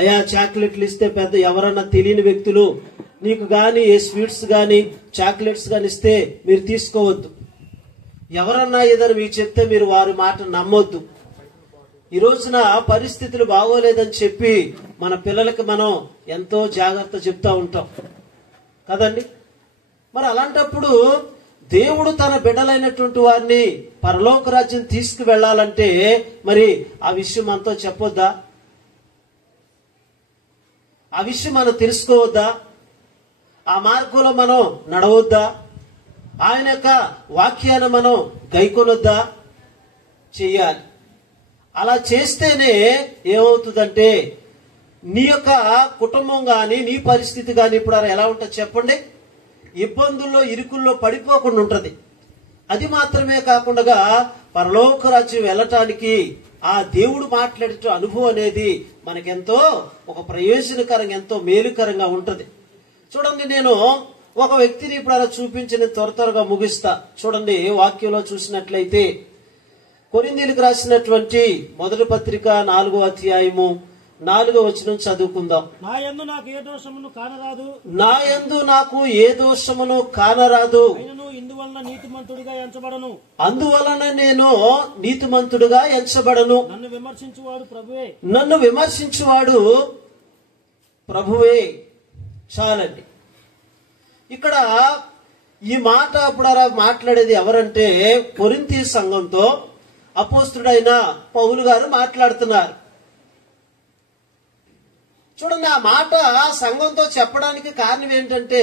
అయ్యా చాక్లెట్లు ఇస్తే పెద్ద ఎవరన్నా తెలియని వ్యక్తులు నీకు గాని ఏ స్వీట్స్ గాని చాక్లెట్స్ గాని ఇస్తే మీరు తీసుకోవద్దు. ఎవరన్నా ఏదైనా మీకు చెప్తే మీరు వారి మాట నమ్మొద్దు. ఈ రోజున పరిస్థితులు బాగోలేదని చెప్పి మన పిల్లలకి మనం ఎంతో జాగ్రత్త చెప్తా ఉంటాం కదండి. మరి అలాంటప్పుడు దేవుడు తన బిడ్డలైనటువంటి వారిని పరలోక రాజ్యం తీసుకువెళ్లాలంటే మరి ఆ విషయం మనతో చెప్పొద్దా? ఆ విషయం మనం తెలుసుకోవద్దా? ఆ మార్గంలో మనం నడవద్దా? ఆయన యొక్క వాక్యాన్ని మనం గైకొనొద్దా? చెయ్యాలి. అలా చేస్తేనే ఏమవుతుందంటే నీ యొక్క కుటుంబం గాని నీ పరిస్థితి గాని ఇప్పుడు ఎలా ఉంటుంది చెప్పండి, ఇబ్బందుల్లో ఇరుకుల్లో పడిపోకుండా ఉంటది. అది మాత్రమే కాకుండా పరలోక రాజ్యం వెళ్ళటానికి ఆ దేవుడు మాట్లాడే అనుభవం అనేది మనకెంతో ఒక ప్రయోజనకరంగా ఎంతో మేలుకరంగా ఉంటది. చూడండి, నేను ఒక వ్యక్తిని ఇప్పుడు అలా చూపించి త్వరగా ముగిస్తా. చూడండి, వాక్యంలో చూసినట్లయితే కొరింథీయులకు రాసినటువంటి మొదటి పత్రిక 4వ అధ్యాయము 4వ వచనం చదువుకుందాం. నా యందు నాకు ఏ దోషమును కానరాదు, నా యందు నాకు ఏ దోషమును కానరాదు, ఇందువలన నీతిమంతుడిగా ఎంచబడను, అందువలన నేను నీతిమంతుడిగా ఎంచబడను. నన్ను విమర్శించువాడు ప్రభువే, నన్ను విమర్శించువాడు ప్రభువే. చాలండి. ఇక్కడ ఈ మాట ఇప్పుడు మాట్లాడేది ఎవరంటే కొరింథీ సంఘంతో అపోస్తుడైన పౌలు గారు మాట్లాడుతున్నారు. చూడండి, ఆ మాట సంఘంతో చెప్పడానికి కారణం ఏంటంటే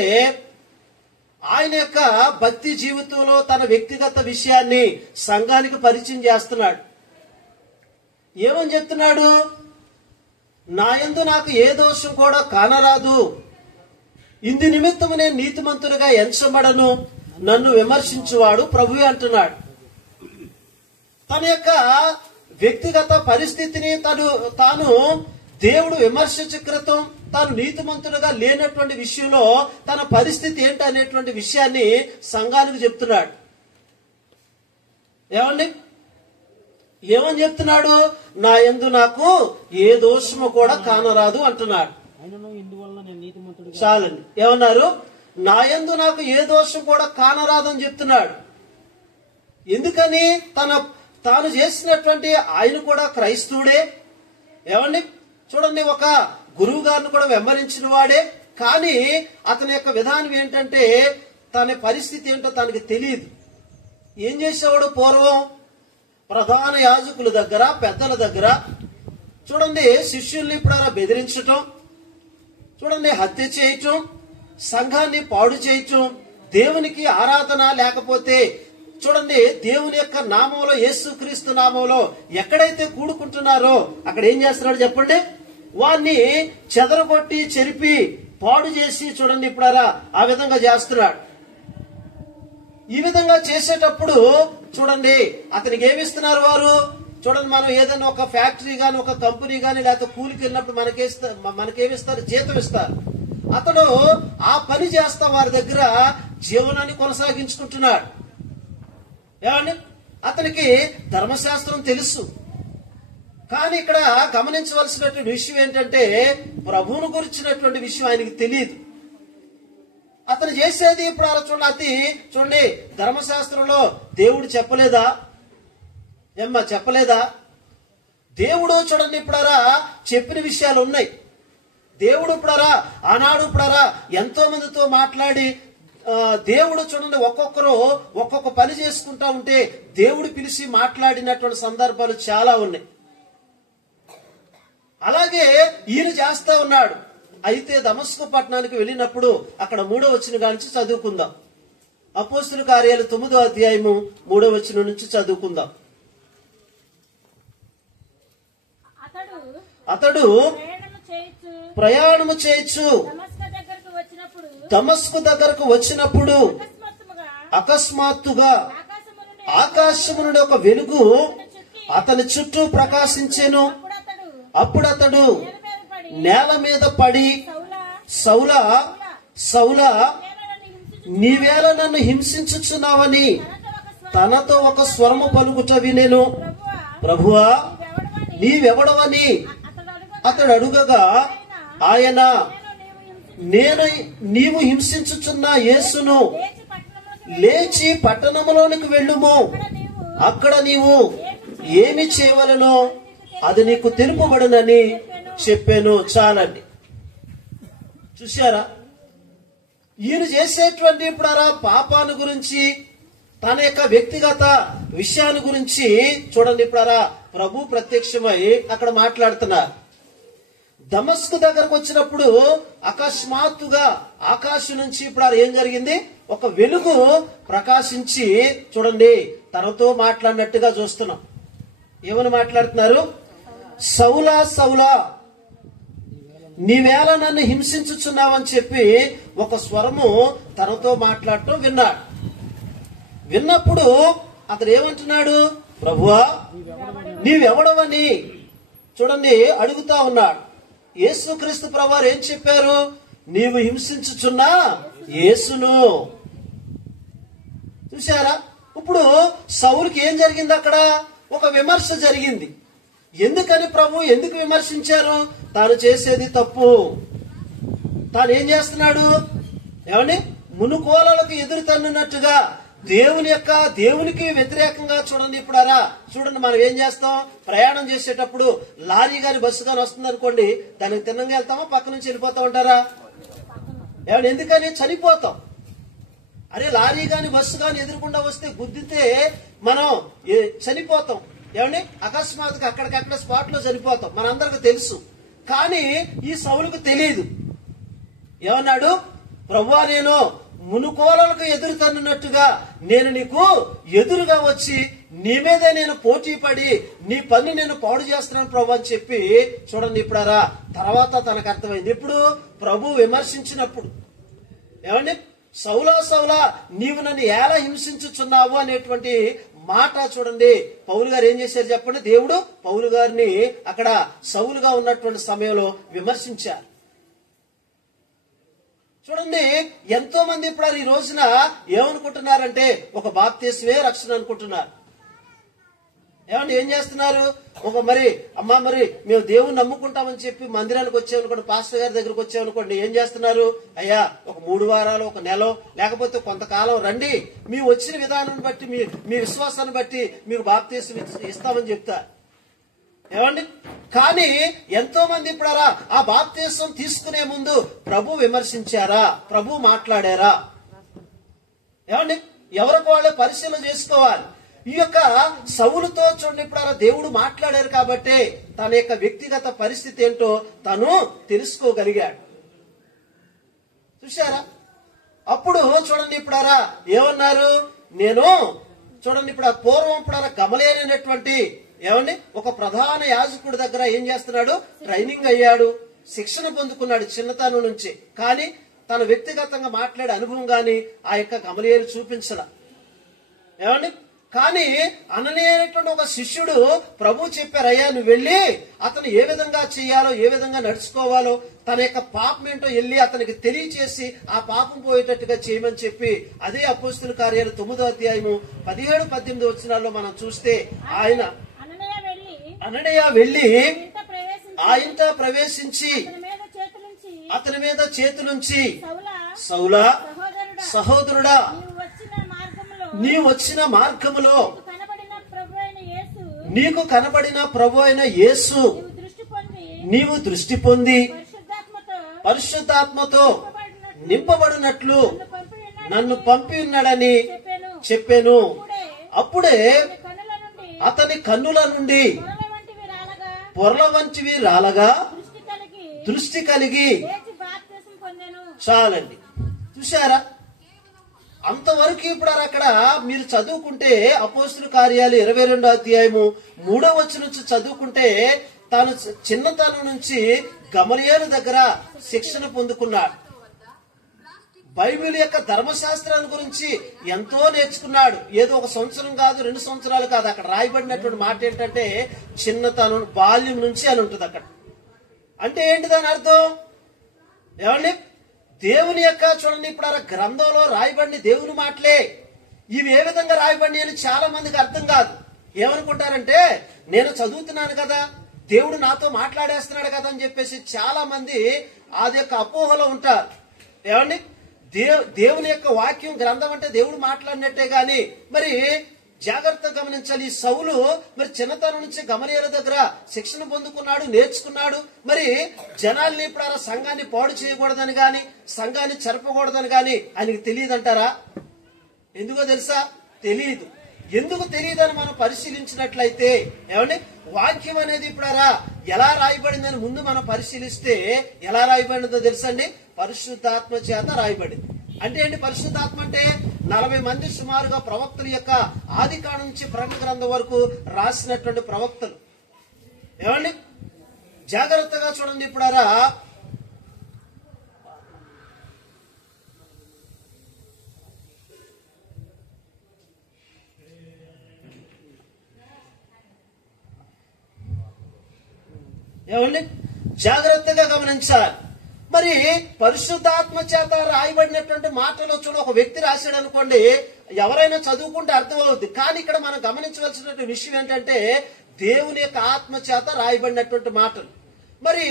ఆయన యొక్క భక్తి జీవితంలో తన వ్యక్తిగత విషయాన్ని సంఘానికి పరిచయం చేస్తున్నాడు. ఏమని చెప్తున్నాడు? నా యందు నాకు ఏ దోషం కూడా కానరాదు, ఇందు నిమిత్తము నేను నీతిమంతుడిగా ఎంచబడను, నన్ను విమర్శించువాడు ప్రభువే అంటున్నాడు. తన యొక్క వ్యక్తిగత పరిస్థితిని తాను దేవుడు విమర్శించే క్రితం తాను నీతిమంతుడుగా లేనటువంటి విషయంలో తన పరిస్థితి ఏంటనేటువంటి విషయాన్ని సంఘానికి చెప్తున్నాడు. ఏమని చెప్తున్నాడు? నా యందు నాకు ఏ దోషము కూడా కానరాదు అంటున్నాడు. చాలండి. ఏమన్నారు? నా యందు నాకు ఏ దోషం కూడా కానరాదు అని చెప్తున్నాడు. ఎందుకని? తాను చేసినటువంటి ఆయన కూడా క్రైస్తవుడే. చూడండి, ఒక గురువు గారిని కూడా వెంబడించిన వాడే. కానీ అతని యొక్క విధానం ఏంటంటే తన పరిస్థితి ఏంటో తనకి తెలియదు. ఏం చేసేవాడు? పూర్వం ప్రధాన యాజకుల దగ్గర, పెద్దల దగ్గర చూడండి శిష్యుల్ని ఇప్పుడు అలా బెదిరించటం, చూడండి హత్య చేయటం, సంఘాన్ని పాడు చేయటం, దేవునికి ఆరాధన లేకపోతే చూడండి దేవుని యొక్క నామంలో, యేసుక్రీస్తు నామంలో ఎక్కడైతే కూడుకుంటున్నారో అక్కడ ఏం చేస్తున్నాడు చెప్పండి? వారిని చెదరగొట్టి చెరిపి పాడు చేసి చూడండి ఇప్పుడు ఆ విధంగా చేస్తున్నాడు. ఈ విధంగా చేసేటప్పుడు చూడండి అతనికి ఏమిస్తున్నారు వారు? చూడండి, మనం ఏదైనా ఒక ఫ్యాక్టరీ గాని ఒక కంపెనీ గాని లేకపోతే కూలికి వెళ్ళినప్పుడు మనకేమిస్తారు? జీతం ఇస్తారు. అతడు ఆ పని చేస్తా వారి దగ్గర జీవనాన్ని కొనసాగించుకుంటున్నాడు. అతనికి ధర్మశాస్త్రం తెలుసు. కానీ ఇక్కడ గమనించవలసినటువంటి విషయం ఏంటంటే ప్రభువును గురించినటువంటి విషయం ఆయనకి తెలియదు. అతను చేసేది ఇప్పుడు చూడండి ధర్మశాస్త్రంలో దేవుడు చెప్పలేదా? చెప్పలేదా? దేవుడు చూడండి ఇప్పుడు చెప్పిన విషయాలు ఉన్నాయి. దేవుడు ఇప్పుడు ఆనాడు ఇప్పుడు ఎంతో మందితో మాట్లాడి దేవుడు చూడండి ఒక్కొక్కరు ఒక్కొక్క పని చేసుకుంటా ఉంటే దేవుడు పిలిచి మాట్లాడినటువంటి సందర్భాలు చాలా ఉన్నాయి. అలాగే ఈయన చేస్తా ఉన్నాడు. అయితే దమస్కు పట్టణానికి వెళ్ళినప్పుడు అక్కడ 3వ వచనం నుంచి చదువుకుందాం. అపోస్తుల కార్యాలు 9వ అధ్యాయము 3వ వచనం నుంచి చదువుకుందాం. అతడు ప్రయాణము చేయొచ్చు దమస్కు దగ్గరకు వచ్చినప్పుడు అకస్మాత్తుగా ఆకాశము నుండి ఒక వెలుగు అతని చుట్టూ ప్రకాశించెను. అప్పుడు అతడు నేల మీద పడి, సౌలా సౌలా, నీవేళ నన్ను హింసించుచున్నావని తనతో ఒక స్వరము పలుకుట వినెను. ప్రభువా, నీవెవడవని అతడు అడుగగా ఆయన నీవు హింసించుచున్న యేసును లేచి పట్టణములోనికి వెళ్ళుము, అక్కడ నీవు ఏమి చేయవలనో అది నీకు తెలుపబడునని చెప్పాను. చాలండి. చూశారా, ఈయన చేసేటువంటి ఇప్పుడు పాపాన్ని గురించి, తన యొక్క వ్యక్తిగత విషయాన్ని గురించి చూడండి. ఇప్పుడు ప్రభు ప్రత్యక్షమై అక్కడ మాట్లాడుతున్నారు. దమస్కు దగ్గరకు వచ్చినప్పుడు అకస్మాత్తుగా ఆకాశం నుంచి ఇప్పుడు ఏం జరిగింది? ఒక వెలుగు ప్రకాశించి చూడండి తనతో మాట్లాడినట్టుగా చూస్తున్నాం. ఏమని మాట్లాడుతున్నారు? సౌలా సౌలా, నీవేళ నన్ను హింసించుచున్నావని చెప్పి ఒక స్వరము తనతో మాట్లాడటం విన్నాడు. విన్నప్పుడు అతడు ఏమంటున్నాడు? ప్రభువా, నీవెవడవని చూడండి అడుగుతా ఉన్నాడు. యేసుక్రీస్తు ప్రభువారు ఏం చెప్పారు? నీవు హింసించుచున్నా యేసును. చూశారా, ఇప్పుడు సౌలుకి ఏం జరిగింది? అక్కడ ఒక విమర్శ జరిగింది. ఎందుకని ప్రభు ఎందుకు విమర్శించారు? తాను చేసేది తప్పు. తాను ఏం చేస్తున్నాడు? ఏమండి, మునుకోలలకు ఎదురు తన్నున్నట్టుగా దేవునికి వ్యతిరేకంగా చూడండి. ఇప్పుడారా చూడండి, మనం ఏం చేస్తాం? ప్రయాణం చేసేటప్పుడు లారీ గాని బస్సు గాని వస్తుంది అనుకోండి, దానికి తిన్నంగా వెళ్తామా, పక్క నుంచి వెళ్ళిపోతా ఉంటారా? ఏమండి, ఎందుకని? చనిపోతాం. అరే, లారీ గాని బస్సు గాని ఎదురుకుండా వస్తే గుద్దితే మనం చనిపోతాం. ఏమండి, అకస్మాత్తుగా అక్కడికక్కడ స్పాట్ లో చనిపోతాం, మనందరికి తెలుసు. కానీ ఈ సౌలుకు తెలియదు. ఏమన్నాడు? ప్రభువా, నేను మునుకోలకు ఎదురు తన్నున్నట్టుగా నేను నీకు ఎదురుగా వచ్చి నీ మీదే నేను పోటీ పడి నీ పని నేను పాడు చేస్తున్నాను ప్రభు అని చెప్పి చూడండి. ఇప్పుడారా తర్వాత తనకు అర్థమైంది. ఇప్పుడు ప్రభు విమర్శించినప్పుడు, ఏమండి, సౌలా సౌలా, నీవు నన్ను ఎలా హింసించుచున్నావు అనేటువంటి మాట చూడండి. పౌలు గారు ఏం చేశారు చెప్పండి? దేవుడు పౌలు గారిని అక్కడ సౌలుగా ఉన్నటువంటి సమయంలో విమర్శించారు. చూడండి, ఎంతో మంది ఇప్పుడు ఈ రోజున ఏమనుకుంటున్నారంటే ఒక బాప్తిస్మే రక్షణ అనుకుంటున్నారు. ఏమండి, ఏం చేస్తున్నారు? మరి మేము దేవుని నమ్ముకుంటామని చెప్పి మందిరానికి వచ్చామనుకోండి, పాస్టర్ గారి దగ్గరకు వచ్చామనుకోండి, ఏం చేస్తున్నారు? అయ్యా, ఒక 3 వారాలు, ఒక నెల, లేకపోతే కొంతకాలం రండి, మీ వచ్చిన విధానాన్ని బట్టి, మీ విశ్వాసాన్ని బట్టి మీకు బాప్తిస్మం ఇస్తామని చెప్తారు. ఏమండి, కానీ ఎంతో మంది ఇప్పుడు ఆ బాప్తిస్మం తీసుకునే ముందు ప్రభు విమర్శించారా? ప్రభు మాట్లాడారా? ఏమండి, ఎవరికి వాళ్ళు పరిశీలన చేసుకోవాలి. ఈ యొక్క సౌలుతో చూడండి, ఇప్పుడు దేవుడు మాట్లాడారు కాబట్టి తన యొక్క వ్యక్తిగత పరిస్థితి ఏంటో తను తెలుసుకోగలిగాడు. చూశారా, అప్పుడు చూడండి ఇప్పుడు ఏమన్నారు? నేను చూడండి ఇప్పుడు పూర్వం ఇప్పుడు గమలేనటువంటి ఏమండి ఒక ప్రధాన యాజకుడి దగ్గర ఏం చేస్తున్నాడు? ట్రైనింగ్ అయ్యాడు, శిక్షణ పొందుకున్నాడు చిన్నతనం నుంచి. కానీ తన వ్యక్తిగతంగా మాట్లాడే అనుభవం గాని ఆ యొక్క గమలీయేలు చూపించలా. ఏమండి, కానీ అననీయమైనటువంటి ఒక శిష్యుడు ప్రభు చెప్పారు, అయ్యా నువ్వు వెళ్ళి అతను ఏ విధంగా చేయాలో, ఏ విధంగా నడుచుకోవాలో, తన యొక్క పాపం ఏంటో వెళ్ళి అతనికి తెలియచేసి ఆ పాపం పోయేటట్టుగా చేయమని చెప్పి అదే అపోస్తుల కార్యాలు 9వ అధ్యాయము 17-18 వచనాల్లో మనం చూస్తే ఆయన అననీయ వెళ్లి ఆ ఇంట ప్రవేశించి అతని మీద చేతులుంచి, సౌలా సహోదరుడా, నీ వచ్చిన మార్గములో నీకు కనబడిన ప్రభు అయిన యేసు నీవు దృష్టి పొంది పరిశుద్ధాత్మతో నింపబడినట్లు నన్ను పంపి ఉన్నాడని చెప్పాను. అప్పుడే అతని కన్నుల నుండి పొరల వంటివి రాలగా దృష్టి కలిగి. చాలండి. చూశారా, అంతవరకు ఇప్పుడు అక్కడ మీరు చదువుకుంటే అపోస్తుల కార్యాలు 22వ అధ్యాయము 3వ వచనం నుంచి చదువుకుంటే తాను చిన్నతనం నుంచి గమలీయేలు దగ్గర శిక్షణ పొందుకున్నాడు. బైబిల్ యొక్క ధర్మశాస్త్రాన్ని గురించి ఎంతో నేర్చుకున్నాడు. ఏదో 1 సంవత్సరం కాదు, 2 సంవత్సరాలు కాదు. అక్కడ రాయబడినటువంటి మాట ఏంటంటే చిన్నతనం, బాల్యం నుంచి అని ఉంటుంది అక్కడ. అంటే ఏంటి దాని అర్థం? ఏమండి, దేవుని యొక్క చూడండి ఇప్పుడు గ్రంథంలో రాయబడిన దేవుని మాటలే. ఇవి ఏ విధంగా రాయబడి అని చాలా మందికి అర్థం కాదు. ఏమనుకుంటారంటే నేను చదువుతున్నాను కదా, దేవుడు నాతో మాట్లాడేస్తున్నాడు కదా అని చెప్పేసి చాలా మంది అది యొక్క అపోహలో ఉంటారు. ఏమండి, దేవుని యొక్క వాక్యం గ్రంథం అంటే దేవుడు మాట్లాడినట్టే గాని మరి జాగ్రత్తగా గమనించాలి. ఈ సౌలు మరి చిన్నతనం నుంచి గమలీయేలు దగ్గర శిక్షణ పొందుకున్నాడు, నేర్చుకున్నాడు. మరి జనాల్ని ఇప్పుడు ఆ సంఘాన్ని పాడు చేయకూడదని గాని సంఘాన్ని చెరపకూడదని గాని ఆయనకి తెలియదంటారా? ఎందుకో తెలుసా? తెలియదు. ఎందుకు తెలియదని మనం పరిశీలించినట్లయితే ఏమండి, వాక్యం అనేది ఇప్పుడారా ఎలా రాయబడిందని ముందు మనం పరిశీలిస్తే ఎలా రాయబడిందో తెలుసండి? పరిశుద్ధాత్మ చేత రాయబడింది. అంటే ఏంటి పరిశుద్ధాత్మ అంటే? 40 మంది సుమారుగా ప్రవక్తల యొక్క ఆదికాండం నుంచి ప్రకటన గ్రంథం వరకు రాసినటువంటి ప్రవక్తలు. ఏమండి, జాగ్రత్తగా చూడండి. ఇప్పుడారా ఏమండి, జాగ్రత్తగా గమనించాలి. మరి పరిశుద్ధాత్మ చేత రాయబడినటువంటి మాటలో చూడ ఒక వ్యక్తి రాశాడు అనుకోండి, ఎవరైనా చదువుకుంటే అర్థమవుద్ది. కానీ ఇక్కడ మనం గమనించవలసినటువంటి విషయం ఏంటంటే దేవుని యొక్క ఆత్మ చేత రాయబడినటువంటి మాటలు. మరి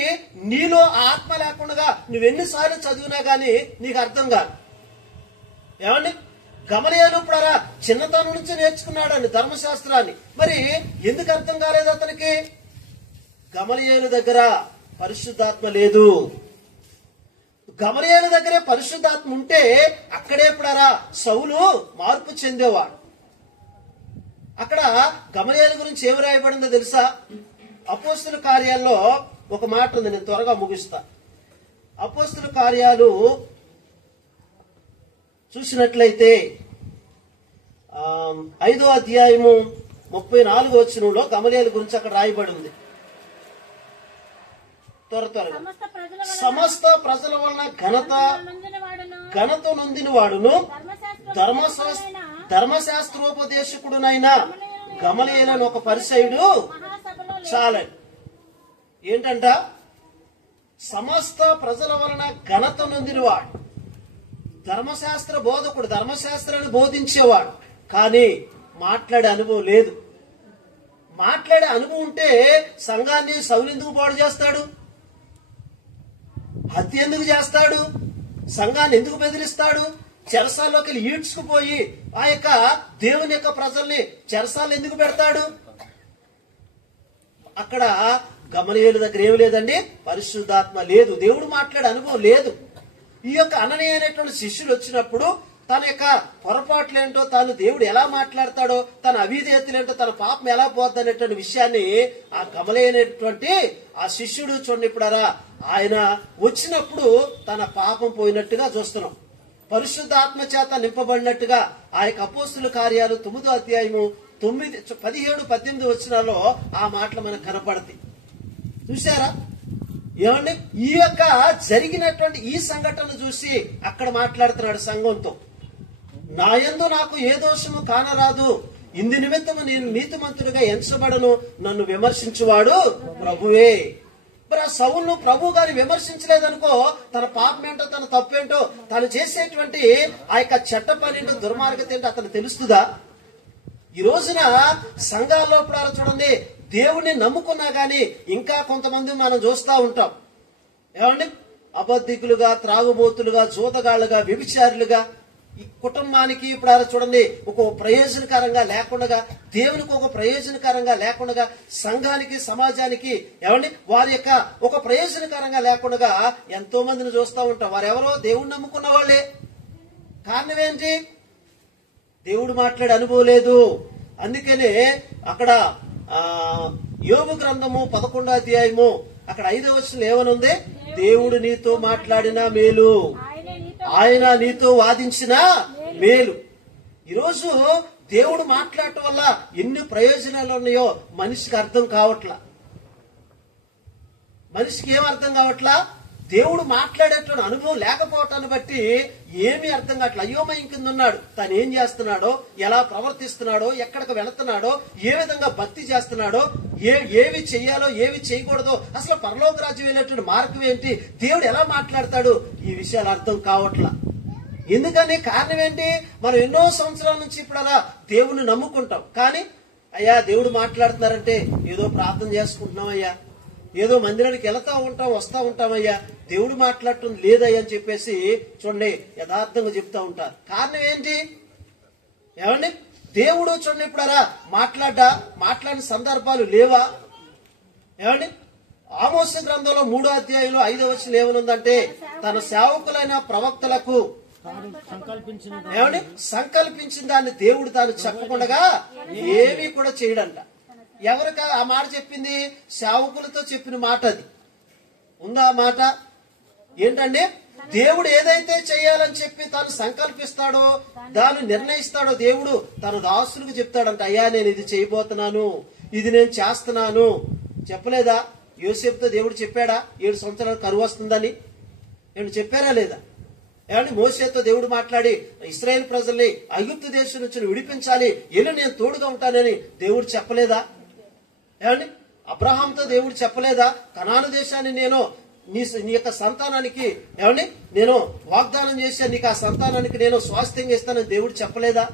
నీలో ఆత్మ లేకుండా నువ్వెన్నిసార్లు చదివినా గానీ నీకు అర్థం కాదు. ఏమండి, గమలీయేలు ఇప్పుడు చిన్నతనం నుంచి నేర్చుకున్నాడండి ధర్మశాస్త్రాన్ని. మరి ఎందుకు అర్థం కాలేదు అతనికి? గమలీయేలు దగ్గర పరిశుద్ధాత్మ లేదు. గమలీయేలు దగ్గరే పరిశుద్ధాత్మ ఉంటే అక్కడే ఇప్పుడారా సౌలు మార్పు చెందేవాడు. అక్కడ గమలీయేలు గురించి ఏమి రాయబడిందో తెలుసా? అపోస్తుల కార్యాల్లో ఒక మాట ఉంది, నేను త్వరగా ముగిస్తా. అపోస్తుల కార్యాలు చూసినట్లయితే 5వ అధ్యాయము 34వ వచనంలో గమలీయేలు గురించి అక్కడ రాయబడి ఉంది. త్వరగా సమస్త ప్రజల వలన ఘనత నొందిన వాడును ధర్మశాస్త్రోపదేశకుడునైన గమలీయేలు ఒక పరిసయుడు చాలండి. ఏంటంట? సమస్త ప్రజల వలన ఘనత నొందినవాడు, ధర్మశాస్త్ర బోధకుడు, ధర్మశాస్త్రాన్ని బోధించేవాడు. కానీ మాట్లాడే అనుభవం లేదు. మాట్లాడే అనుభవం ఉంటే సంఘాన్ని సౌలు ఎందుకు పాడు చేస్తాడు? హత్య ఎందుకు చేస్తాడు? సంఘాన్ని ఎందుకు బెదిరిస్తాడు? చెరసాల్లోకి వెళ్ళి ఈడ్చుకుపోయి ఆ యొక్క దేవుని యొక్క ప్రజల్ని చెరసాలు ఎందుకు పెడతాడు? అక్కడ గమలీయేలు దగ్గర ఏమి లేదండి, పరిశుద్ధాత్మ లేదు, దేవుడు మాట్లాడే అనుభవం లేదు. ఈ యొక్క అననీయ అనేటువంటి శిష్యులు వచ్చినప్పుడు తన యొక్క పొరపాట్లేంటో, తాను దేవుడు ఎలా మాట్లాడతాడో, తన అవిధేయతలేంటో, తన పాపం ఎలా పోద్ది అనేటువంటి విషయాన్ని ఆ గమలీయేలైనటువంటి ఆ శిష్యుడు చూడండి ఇప్పుడారా ఆయన వచ్చినప్పుడు తన పాపం పోయినట్టుగా చూస్తున్నాం. పరిశుద్ధాత్మ చేత నింపబడినట్టుగా ఆ యొక్క అపోస్తుల కార్యాలు 9వ అధ్యాయము 9, 17, 18 వచనాల్లో ఆ మాటలు మనకు కనపడతాయి. చూసారా? ఏమండి, ఈ యొక్క జరిగినటువంటి ఈ సంఘటన చూసి అక్కడ మాట్లాడుతున్నాడు సంఘంతో. నా యందు నాకు ఏ దోషము కానరాదు, ఇందు నిమిత్తము నేను నీతిమంతుడిగా ఎంచబడను, నన్ను విమర్శించువాడు ప్రభువే. మరి ఆ సౌలును ప్రభు గారిని విమర్శించలేదనుకో, తన పాపం ఏంటో, తన తప్పేంటో, తను చేసేటువంటి ఆ యొక్క చెడ్డ పని ఏంటో, దుర్మార్గత ఏంటో అతను తెలుస్తుందా? ఈ రోజున సంఘాల్లో ఇప్పుడు చూడండి, దేవుణ్ణి నమ్ముకున్నా గానీ ఇంకా కొంతమంది మనం చూస్తా ఉంటాం. ఏమండి, అబద్ధికులుగా, త్రాగుబోతులుగా, జూతగాళ్లుగా, వ్యభిచారులుగా, ఈ కుటుంబానికి ఇప్పుడు చూడండి ఒక ప్రయోజనకరంగా లేకుండా, దేవునికి ఒక ప్రయోజనకరంగా లేకుండా, సంఘానికి, సమాజానికి ఏమండి వారి యొక్క ఒక ప్రయోజనకరంగా లేకుండా ఎంతో మందిని చూస్తూ ఉంటాం. వారెవరో దేవుణ్ణి నమ్ముకున్న వాళ్ళే. కారణం ఏంటి? దేవుడు మాట్లాడే అనుభవం లేదు. అందుకనే అక్కడ యోబు గ్రంథము 11వ అధ్యాయము అక్కడ 5వ వచనం ఏమనుంది? దేవుడు నీతో మాట్లాడిన మేలు, ఆయన నీతో వాదించిన మేలు. ఈరోజు దేవుడు మాట్లాడటం వల్ల ఎన్ని ప్రయోజనాలు ఉన్నాయో మనిషికి అర్థం కావట్లా. మనిషికి ఏం అర్థం కావట్లా? దేవుడు మాట్లాడేటువంటి అనుభవం లేకపోవటాన్ని బట్టి ఏమీ అర్థం కావట్లా. అయోమయం కింద ఉన్నాడు. తను ఏం చేస్తున్నాడో, ఎలా ప్రవర్తిస్తున్నాడో, ఎక్కడికి వెళుతున్నాడో, ఏ విధంగా భక్తి చేస్తున్నాడో, ఏవి చెయ్యాలో ఏవి చేయకూడదో, అసలు పరలోక రాజ్యం వెళ్ళేటువంటి మార్గం ఏంటి, దేవుడు ఎలా మాట్లాడతాడు, ఈ విషయాలు అర్థం కావట్లా. ఎందుకని? కారణం ఏంటి? మనం ఎన్నో సంవత్సరాల నుంచి ఇప్పుడు అలా దేవుణ్ణి నమ్ముకుంటాం. కానీ అయ్యా దేవుడు మాట్లాడుతున్నారంటే ఏదో ప్రార్థన చేసుకుంటున్నాం అయ్యా, ఏదో మందిరానికి వెళ్తా ఉంటాం వస్తా ఉంటామయ్యా, దేవుడు మాట్లాడటం లేదయ్యా అని చెప్పేసి చూడండి యథార్థంగా చెప్తా ఉంటారు. కారణం ఏంటి? ఏమండి, దేవుడు చూడండి ఇప్పుడారా మాట్లాడిన సందర్భాలు లేవా? ఏమండి, ఆమోసు గ్రంథంలో 3వ అధ్యాయంలో 5వ వచనం ఏమనుందంటే, తన సేవకులైన ప్రవక్తలకు ఏమండి సంకల్పించిన దాన్ని దేవుడు తాను చెప్పకుండా ఏమీ కూడా చేయడంట. ఎవరికి ఆ మాట చెప్పింది? సేవకులతో చెప్పిన మాట. అది ఉందా ఆ మాట? ఏంటంటే దేవుడు ఏదైతే చేయాలని చెప్పి తాను సంకల్పిస్తాడో దాన్ని నిర్ణయిస్తాడో దేవుడు తన దాసులకు చెప్తాడంట, అయ్యా నేను ఇది చేయబోతున్నాను, ఇది నేను చేస్తున్నాను. చెప్పలేదా? యోసేపుతో దేవుడు చెప్పాడా 7 సంవత్సరాలు కరువు వస్తుందని? ఏమన్నా చెప్పారా లేదా? ఏమంటే మోషేతో దేవుడు మాట్లాడి ఇశ్రాయేలు ప్రజల్ని ఐగుప్తు దేశం నుంచి విడిపించాలి, ఎల్లు నేను తోడుగా ఉంటానని దేవుడు చెప్పలేదా? ఏమండి అబ్రహాంతో దేవుడు చెప్పలేదా? కనాను దేశాన్ని నేను నీ యొక్క సంతానానికి ఏమండి నేను వాగ్దానం చేశాను, నీకు ఆ సంతానానికి నేను స్వాస్థ్యంగా ఇస్తానని దేవుడు చెప్పలేదా?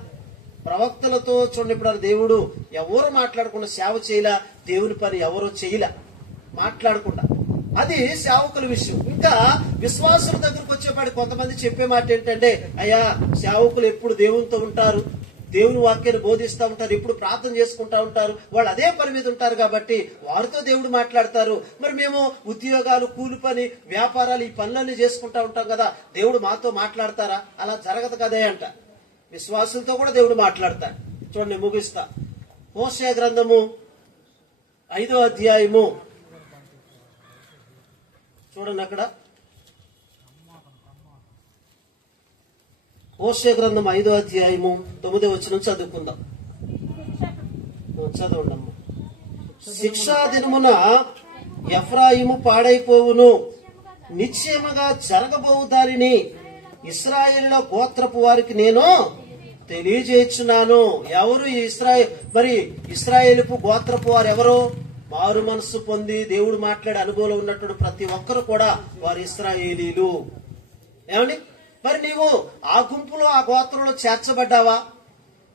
ప్రవక్తలతో చూడండి ఇప్పుడు దేవుడు ఎవరు మాట్లాడకుండా సేవ చేయలా, దేవుని పని ఎవరో చేయలా మాట్లాడకుండా. అది సేవకుల విషయం. ఇంకా విశ్వాసుల దగ్గరకు వచ్చేపాటి కొంతమంది చెప్పే మాట ఏంటంటే, అయ్యా సేవకులు ఎప్పుడు దేవునితో ఉంటారు, దేవుని వాక్యాన్ని బోధిస్తూ ఉంటారు, ఎప్పుడు ప్రార్థన చేసుకుంటా ఉంటారు, వాళ్ళు అదే పని మీద ఉంటారు కాబట్టి వారితో దేవుడు మాట్లాడతారు. మరి మేము ఉద్యోగాలు, కూలి పని, వ్యాపారాలు ఈ పనులన్నీ చేసుకుంటా ఉంటాం కదా, దేవుడు మాతో మాట్లాడతారా? అలా జరగదు కదే అంట. విశ్వాసులతో కూడా దేవుడు మాట్లాడతాడు. చూడండి ముగిస్తా. హోషేయ గ్రంథము 5వ అధ్యాయము చూడండి, అక్కడ హోషేయ గ్రంథం 5వ అధ్యాయము 9వ వచనం చదువుకుందాం. చదవండమ్మా. శిక్షా దినమున ఎఫ్రాయిము పాడైపోవును, నిశ్చయముగా జరగబోవు దానిని ఇశ్రాయేలుల గోత్రపు వారికి నేను తెలియజేయుచున్నాను. ఎవరు ఈ ఇశ్రాయేలుపు గోత్రపు వారు ఎవరు? మారు మనస్సు పొంది దేవుడు మాట్లాడే అనుభవం ఉన్నటువంటి ప్రతి ఒక్కరు కూడా వారు ఇశ్రాయేలీలు. ఏమండి, మరి నీవు ఆ గుంపులో ఆ గోత్రంలో చేర్చబడ్డావా?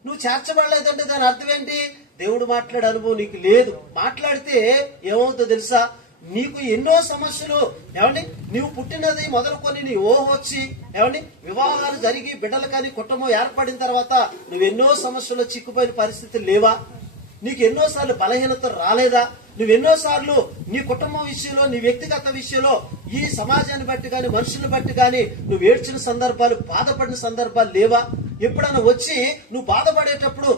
నువ్వు చేర్చబడలేదంటే దాని అర్థం ఏంటి? దేవుడు మాట్లాడే అనుభవం నీకు లేదు. మాట్లాడితే ఏమవుతుందో తెలుసా? నీకు ఎన్నో సమస్యలు, ఏమండి నీవు పుట్టినది మొదలుకొని నీ ఊహ వచ్చి, ఏమండి వివాహాలు జరిగి బిడ్డలు కానీ కుటుంబం ఏర్పడిన తర్వాత నువ్వెన్నో సమస్యలు చిక్కుపోయిన పరిస్థితులు లేవా? నీకు ఎన్నోసార్లు బలహీనత రాలేదా? నువ్వెన్నోసార్లు నీ కుటుంబం విషయంలో, నీ వ్యక్తిగత విషయంలో, ఈ సమాజాన్ని బట్టి గాని మనుషులను బట్టి గాని నువ్వు ఏడ్చిన సందర్భాలు, బాధపడిన సందర్భాలు లేవా? ఎప్పుడన్నా వచ్చి నువ్వు బాధపడేటప్పుడు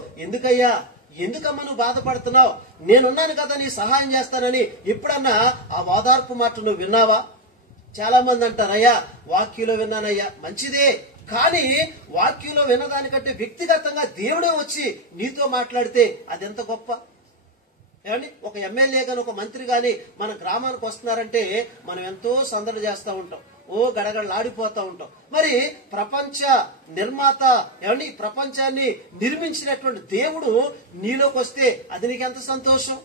ఎందుకమ్మా నువ్వు బాధపడుతున్నావు, నేనున్నాను కదా నీ సహాయం చేస్తానని ఎప్పుడన్నా ఆ ఓదార్పు మాట నువ్వు విన్నావా? చాలా మంది అంటారు, అయ్యా వాక్యంలో విన్నానయ్యా, మంచిదే, కానీ వాక్యంలో విన్నదానికంటే వ్యక్తిగతంగా దేవుడే వచ్చి నీతో మాట్లాడితే అది ఎంత గొప్ప. ఏమండి, ఒక ఎమ్మెల్యే గాని ఒక మంత్రి గాని మన గ్రామానికి వస్తున్నారంటే మనం ఎంతో సందడి చేస్తూ ఉంటాం, గడగడలాడిపోతా ఉంటాం. మరి ప్రపంచ నిర్మాత, ఏమండి ప్రపంచాన్ని నిర్మించినటువంటి దేవుడు నీలోకి వస్తే అది నీకెంత సంతోషం.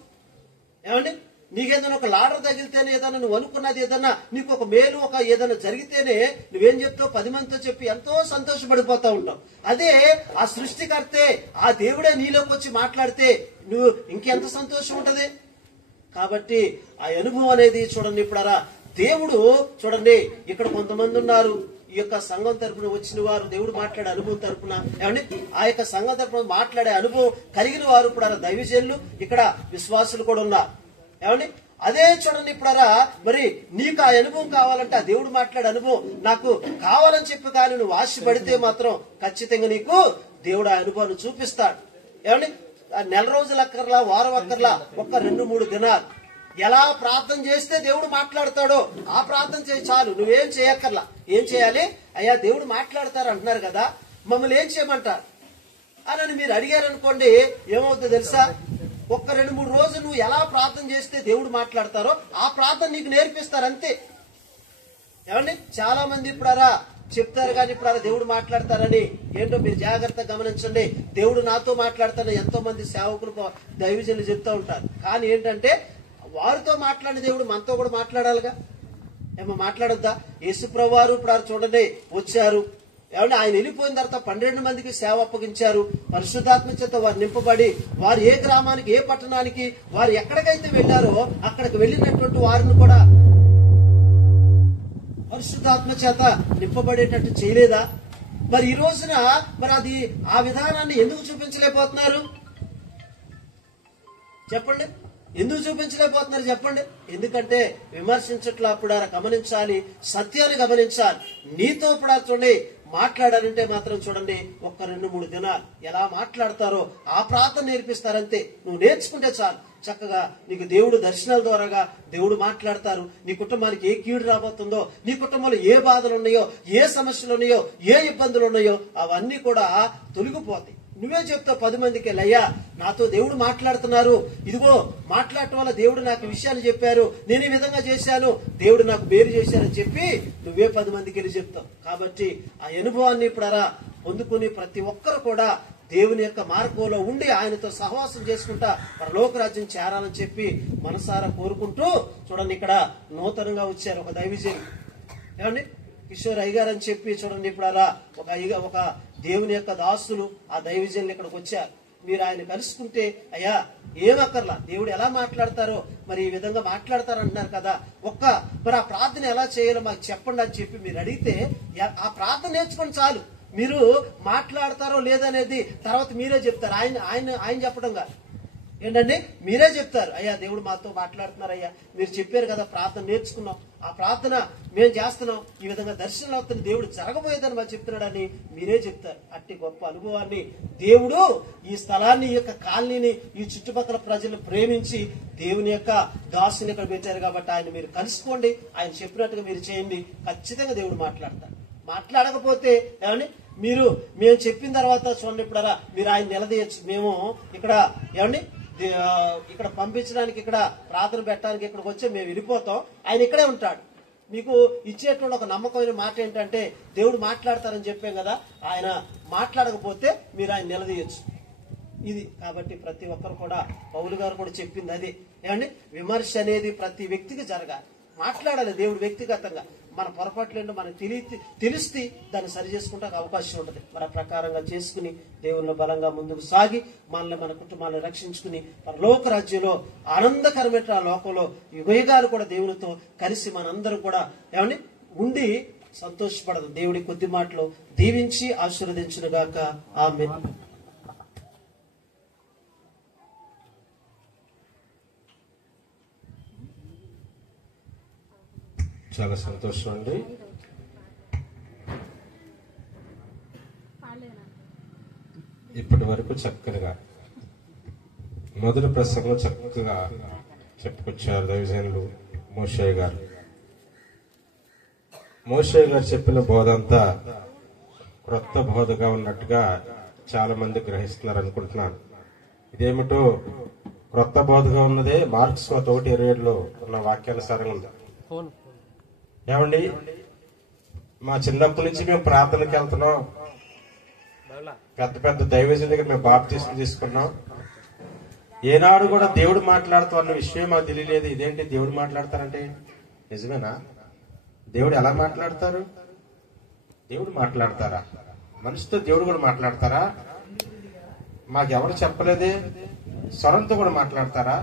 ఏమండి, నీకేదైనా ఒక లాడర్ తగిలితేనే, ఏదైనా నువ్వు అనుకున్నది ఏదన్నా నీకు ఒక మేలు ఏదైనా జరిగితేనే నువ్వేం చెప్తావు? 10 మందితో చెప్పి ఎంతో సంతోషపడిపోతా ఉంటావు. అదే ఆ సృష్టికర్తే, ఆ దేవుడే నీలోకి వచ్చి మాట్లాడితే నువ్వు ఇంకెంత సంతోషం ఉంటది. కాబట్టి ఆ అనుభవం అనేది చూడండి. ఇప్పుడారా దేవుడు చూడండి, ఇక్కడ కొంతమంది ఉన్నారు, ఈ యొక్క సంఘం తరపున వచ్చిన వారు, దేవుడు మాట్లాడే అనుభవం తరపున, ఏమండి ఆ యొక్క సంఘం తరపున మాట్లాడే అనుభవం కలిగిన వారు ఇప్పుడు దైవజనులు, ఇక్కడ విశ్వాసులు కూడా ఉన్నారు. ఏమండి అదే చూడండి. ఇప్పుడారా మరి నీకు ఆ అనుభవం కావాలంటే, ఆ దేవుడు మాట్లాడే అనుభవం నాకు కావాలని చెప్పి కానీ నువ్వు ఆశపడితే మాత్రం ఖచ్చితంగా నీకు దేవుడు ఆ అనుభవాన్ని చూపిస్తాడు. ఏమండి నెల రోజులు అక్కర్లా, వారం అక్కర్లా, ఒక్క 2-3 దినాలు ఎలా ప్రార్థన చేస్తే దేవుడు మాట్లాడతాడో ఆ ప్రార్థన చేయి చాలు. నువ్వేం చేయక్కర్లా. ఏం చేయాలి? అయ్యా దేవుడు మాట్లాడతారు అంటున్నారు కదా, మమ్మల్ని ఏం చేయమంటారు అని మీరు అడిగారనుకోండి, ఏమవుతుందో తెలుసా? ఒక్క 2-3 రోజులు నువ్వు ఎలా ప్రార్థన చేస్తే దేవుడు మాట్లాడతారో ఆ ప్రార్థన నీకు నేర్పిస్తారు, అంతే. ఏమండి చాలా మంది ఇప్పుడారా చెప్తారు కానీ ఇప్పుడారా దేవుడు మాట్లాడతారని. ఏంటో మీరు జాగ్రత్తగా గమనించండి. దేవుడు నాతో మాట్లాడతారని ఎంతో మంది సేవకులు, దైవజనులు చెప్తూ ఉంటారు. కానీ ఏంటంటే వారితో మాట్లాడిన దేవుడు మనతో కూడా మాట్లాడాలిగా. ఏమో మాట్లాడొద్దా? యేసుప్రభువారు ఇప్పుడు చూడండి వచ్చారు, ఏమంటే ఆయన వెళ్ళిపోయిన తర్వాత 12 మందికి సేవ అప్పగించారు. పరిశుద్ధాత్మ చేత వారు నింపబడి వారు ఏ గ్రామానికి, ఏ పట్టణానికి వారు ఎక్కడికైతే వెళ్లారో అక్కడికి వెళ్ళినటువంటి వారిని కూడా పరిశుద్ధాత్మ చేత నింపబడేటట్టు చేయలేదా? మరి ఈ రోజున మరి అది ఆ విధానాన్ని ఎందుకు చూపించలేకపోతున్నారు చెప్పండి? ఎందుకు చూపించలేకపోతున్నారు చెప్పండి? ఎందుకంటే విమర్శించట్లా అప్పుడు గమనించాలి, సత్యాన్ని గమనించాలి. నీతో ఇప్పుడు చూడండి మాట్లాడాలంటే మాత్రం చూడండి ఒక్క 2-3 దినాలు ఎలా మాట్లాడతారో ఆ ప్రార్థన నేర్పిస్తారంతే. నువ్వు నేర్చుకుంటే చాలు, చక్కగా నీకు దేవుడు దర్శనాల ద్వారాగా దేవుడు మాట్లాడతారు. నీ కుటుంబానికి ఏ కీడు రాబోతుందో, నీ కుటుంబంలో ఏ బాధలు ఉన్నాయో, ఏ సమస్యలు ఉన్నాయో, ఏ ఇబ్బందులు ఉన్నాయో అవన్నీ కూడా తొలగిపోతాయి. నువ్వే చెప్తావు 10 మందికి, అయ్యా నాతో దేవుడు మాట్లాడుతున్నారు, ఇదిగో మాట్లాడటం వల్ల దేవుడు నాకు విషయాన్ని చెప్పారు, నేను ఈ విధంగా చేశాను, దేవుడు నాకు మేలు చేశారని చెప్పి నువ్వే 10 మందికి వెళ్ళి చెప్తావు. కాబట్టి ఆ అనుభవాన్ని ఇప్పుడు పొందుకుని ప్రతి ఒక్కరు కూడా దేవుని యొక్క మార్గంలో ఉండి ఆయనతో సహవాసం చేసుకుంటా పరలోక రాజ్యం చేరాలని చెప్పి మనసారా కోరుకుంటూ చూడండి ఇక్కడ నూతనంగా వచ్చారు ఒక దైవజనులు. ఏమండి కిషోర్ అయ్యగారు అని చెప్పి చూడండి ఇప్పుడు ఒక దేవుని యొక్క దాసులు ఆ దైవజనులు ఇక్కడికి వచ్చారు. మీరు ఆయన కలుసుకుంటే అయ్యా ఏమక్కర్లా, దేవుడు ఎలా మాట్లాడతారో మరి ఈ విధంగా మాట్లాడతారంటున్నారు కదా, మరి ఆ ప్రార్థన ఎలా చేయాలో మాకు చెప్పండి అని చెప్పి మీరు అడిగితే ఆ ప్రార్థన నేర్చుకోండి చాలు. మీరు మాట్లాడతారో లేదనేది తర్వాత మీరే చెప్తారు. ఆయన చెప్పడం కాదు ఏంటండి, మీరే చెప్తారు. అయ్యా దేవుడు మాతో మాట్లాడుతున్నారు, అయ్యా మీరు చెప్పారు కదా, ప్రార్థన నేర్చుకున్నాం, ఆ ప్రార్థన మేము చేస్తున్నాం, ఈ విధంగా దర్శనం అవుతుంది, దేవుడు జరగబోయేదని మాకు చెప్తున్నాడని మీరే చెప్తారు. అట్టి గొప్ప అనుభవాన్ని దేవుడు ఈ స్థలాన్ని, ఈ యొక్క కాలనీని, ఈ చుట్టుపక్కల ప్రజలను ప్రేమించి దేవుని యొక్క దాసుని ఇక్కడ పెట్టారు. కాబట్టి ఆయన మీరు కలుసుకోండి, ఆయన చెప్పినట్టుగా మీరు చేయండి, ఖచ్చితంగా దేవుడు మాట్లాడతారు. మాట్లాడకపోతే ఏమండి మేము చెప్పిన తర్వాత చూడండి ఇప్పుడు మీరు ఆయన నిలదీయచ్చు. మేము ఇక్కడ ఏమండి ఇక్కడ పంపించడానికి, ఇక్కడ ప్రార్థన పెట్టడానికి ఇక్కడికి వచ్చి మేము వెళ్ళిపోతాం, ఆయన ఇక్కడే ఉంటాడు. మీకు ఇచ్చేటువంటి ఒక నమ్మకమైన మాట ఏంటంటే దేవుడు మాట్లాడతారని చెప్పాం కదా, ఆయన మాట్లాడకపోతే మీరు ఆయన నిలదీయచ్చు. ఇది కాబట్టి ప్రతి ఒక్కరు కూడా పౌలు గారు కూడా చెప్పింది అది. ఏమండి విమర్శ అనేది ప్రతి వ్యక్తికి జరగాలి, మాట్లాడాలి. దేవుడు వ్యక్తిగతంగా మన పొరపాట్లు ఏంటో మనకు తెలిస్తే దాన్ని సరి చేసుకుంటే అవకాశం ఉంటుంది. మన ప్రకారంగా చేసుకుని దేవుళ్ళు బలంగా ముందుకు సాగి మనల్ని, మన కుటుంబాన్ని రక్షించుకుని పరలోక రాజ్యంలో ఆనందకరమైన ఆ లోకంలో యుగయుగాలు కూడా దేవునితో కలిసి మనందరం కూడా ఏమని ఉండి సంతోషపడదు. దేవుడి కొద్ది మాటలు దీవించి ఆశీర్వదించును గాక. ఆమేన్. చాలా సంతోషం అండి. ఇప్పటి వరకు చక్కగా మొదటి ప్రసంగం చక్కగా చెప్పుకొచ్చారు దైవజనులు మోషే గారు. మోషే గారు చెప్పిన బోధ అంతా క్రొత్త బోధగా ఉన్నట్టుగా చాలా మంది గ్రహిస్తున్నారు అనుకుంటున్నాను. ఇదేమిటో క్రొత్త బోధగా ఉన్నదే మార్క్స్ 1:27 ఉన్న వాక్యానుసారంగా ఉంది. ఏమండి మా చిన్నప్పటి నుంచి మేము ప్రార్థనకి వెళ్తున్నాం, పెద్ద పెద్ద దైవజనుల దగ్గర మేము బాప్తీసం తీసుకున్నాం, ఏనాడు కూడా దేవుడు మాట్లాడుతాం అన్న విషయం మాకు తెలియలేదు. ఇదేంటి దేవుడు మాట్లాడతారంటే నిజమేనా? దేవుడు ఎలా మాట్లాడతారు? దేవుడు మాట్లాడతారా? మనిషితో దేవుడు కూడా మాట్లాడతారా? మాకెవరు చెప్పలేదే. స్వరంతో కూడా మాట్లాడతారా?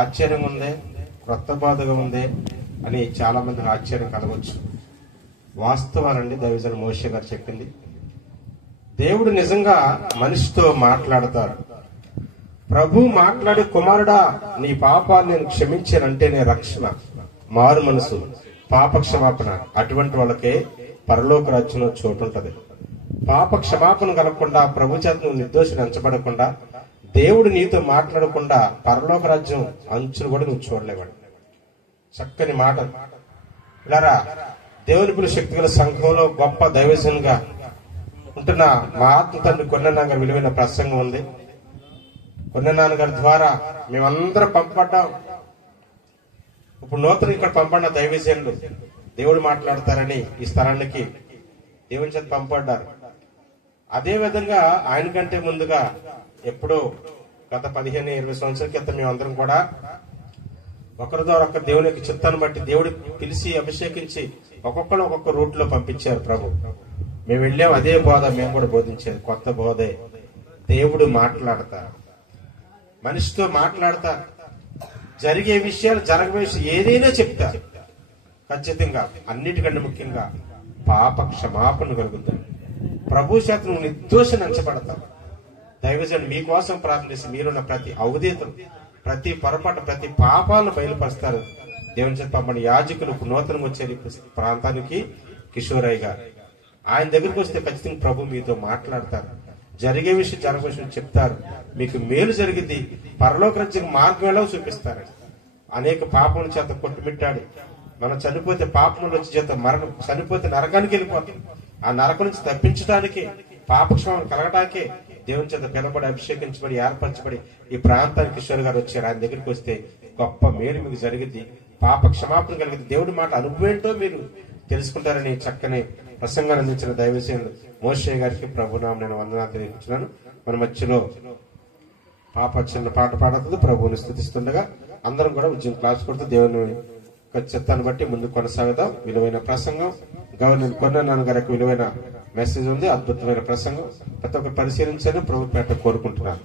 ఆశ్చర్యంగా ఉంది, క్రొత్త బాధగా ఉంది అని చాలా మందికి ఆశ్చర్యం కలగవచ్చు. వాస్తవాలండి దైవజనులు మోషే గారు చెప్పింది. దేవుడు నిజంగా మనిషితో మాట్లాడతారు. ప్రభు మాట్లాడి, కుమారుడా నీ పాపాలు నేను క్షమించానంటేనే రక్షణ, మారు మనసు, పాప క్షమాపణ. అటువంటి వాళ్ళకే పరలోక రాజ్యంలో చోటు ఉంటది. పాప క్షమాపణ కలగకుండా, ప్రభు చేత నువ్వు నిర్దోషిని ఎంచబడకుండా, దేవుడు నీతో మాట్లాడకుండా పరలోక రాజ్యం అంచులు కూడా నువ్వు చూడలేవాడు. చక్కని మాట. ఇలారా దేవుని పిలువ శక్తి గల సంఘంలో గొప్ప దైవజనుగా ఉంటున్న మా ఆత్మ తండ్రి కొన్ననాన్న గారి విలువైన ప్రసంగం ఉంది. కొన్ననాన్న గారి ద్వారా మేమందరం పంపబడ్డాం. ఇప్పుడు నూతన ఇక్కడ పంపడిన దైవజనులు దేవుడు మాట్లాడతారని ఈ స్థలానికి దేవుని చేత పంపబడ్డారు. అదే విధంగా ఆయన కంటే ముందుగా ఎప్పుడో గత 15-20 సంవత్సరాల క్రితం మేమందరం కూడా ఒకరి ద్వారా ఒక దేవుని యొక్క చిత్తాన్ని బట్టి దేవుడు పిలిచి అభిషేకించి ఒక్కొక్కరు ఒక్కొక్క రూట్ లో పంపించారు ప్రభు. మేము వెళ్ళాం, అదే బోధ మేము కూడా బోధించేది. కొత్త బోధే. దేవుడు మాట్లాడతారు, మనిషితో మాట్లాడతారు, జరిగే విషయాలు జరగని విషయం ఏదైనా చెప్తారు. ఖచ్చితంగా అన్నిటికంటే ముఖ్యంగా పాప క్షమాపణ కలుగుతాడు. ప్రభు చేత నువ్వు నిర్దోషం ఎంచబడతావు. దైవజన్ మీకోసం ప్రార్థించి మీరున్న ప్రతి అవధేతం, ప్రతి పొరపాటు, ప్రతి పాపాలను బయలుపరుస్తారు. దేవుని చేత పంపని యాజకులు నూతనంగా వచ్చారు ప్రాంతానికి కిషోరయ్య గారు. ఆయన దగ్గరికి వస్తే ఖచ్చితంగా ప్రభు మీతో మాట్లాడతారు. జరిగే విషయం జరగని విషయం చెప్తారు. మీకు మేలు జరిగింది, పరలోక రాజ్యం మార్గం ఎలా చూపిస్తారు. అనేక పాపముల చేత కొట్టుమిట్టాడు. మనం చనిపోతే పాపముల వచ్చి చేత మరణం, చనిపోతే నరకానికి వెళ్ళిపోతాం. ఆ నరకం నుంచి తప్పించడానికి, పాపక్షమాపణ కలగటానికే దేవుని చేత పిలబడి, అభిషేకించబడి, ఏర్పరచబడి ఈ ప్రాంతానికి కిషోర్ గారు వచ్చారు. ఆయన దగ్గరికి వస్తే గొప్ప మేలు మీకు జరిగింది, పాప క్షమాపణ కలిగింది. దేవుడి మాట అనుభవం ఏంటో మీరు తెలుసుకుంటారని చక్కని ప్రసంగాన్ని అందించిన దైవసేనులు మోషే గారికి ప్రభునామం నేను వందనాలు తెలియజేస్తున్నాను. మన మధ్యలో పాప చిన్న పాట పాడుతుంది, ప్రభువుని స్తుతిస్తుండగా అందరం కూడా ఉద్యోగం క్లాస్ కొడుతూ దేవుని చిత్తాన్ని బట్టి ముందు కొనసాగుదాం. విలువైన ప్రసంగం గవర్నర్ కొన్న గారికి విలువైన మెసేజ్ ఉంది, అద్భుతమైన ప్రసంగం. ప్రతి ఒక్క పరిశీలించాలని ప్రభు పేట కోరుకుంటున్నాను.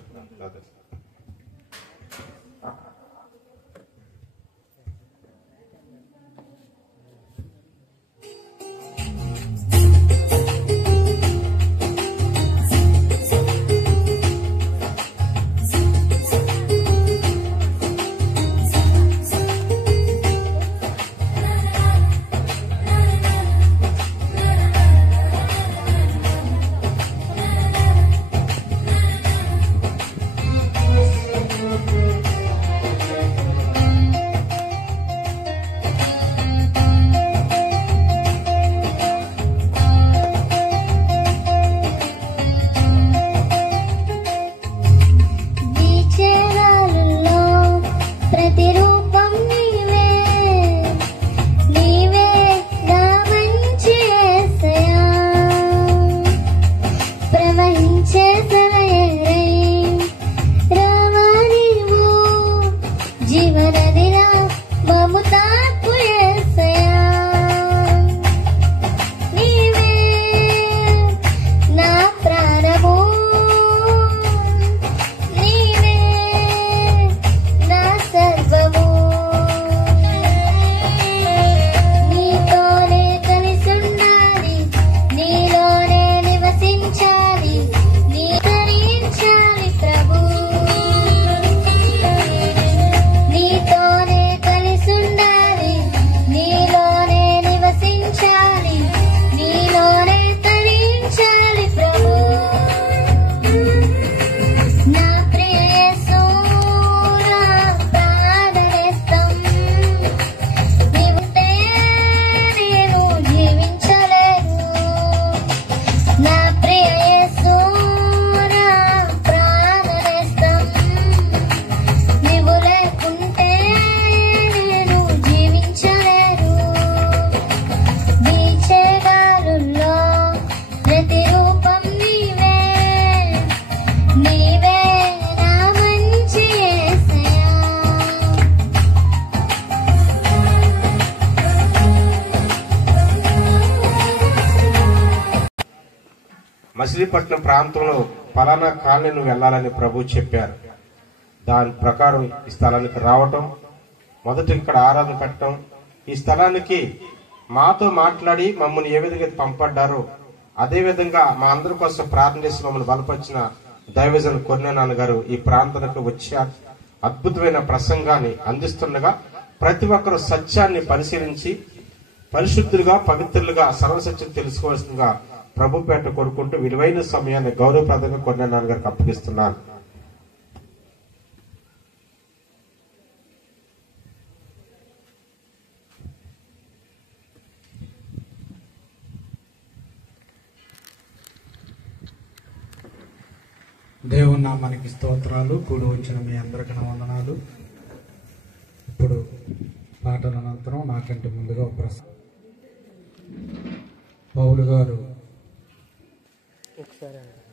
మచిలీపట్నం ప్రాంతంలో పలానా కాలనీ నువ్వు వెళ్లాలని ప్రభు చెప్పారు. దాని ప్రకారం ఈ స్థలానికి రావటం, మొదట ఇక్కడ ఆరాధన పెట్టడం, ఈ స్థలానికి మాతో మాట్లాడి మమ్మల్ని ఏ విధంగా పంపడ్డారో అదే విధంగా మా అందరి కోసం ప్రార్థన చేసి మమ్మల్ని బలపరిచిన దైవజన్ కొన్నే నాన్నగారు ఈ ప్రాంతానికి వచ్చారు. అద్భుతమైన ప్రసంగాన్ని అందిస్తుండగా ప్రతి ఒక్కరూ సత్యాన్ని పరిశీలించి పరిశుద్ధులుగా, పవిత్రులుగా, సర్వసత్యం తెలుసుకోవాల్సిందిగా ప్రభుపేట కోరుకుంటూ విలువైన సమయాన్ని గౌరవప్రదంగా కొన్నే నాన్నగారికి అప్పగిస్తున్నాను. దేవుని నామానికి స్తోత్రాలు. కూడి వచ్చిన మీ అందరికి నా వందనాలు. ఇప్పుడు పాటల అనంతరం నాకంటే ముందుగా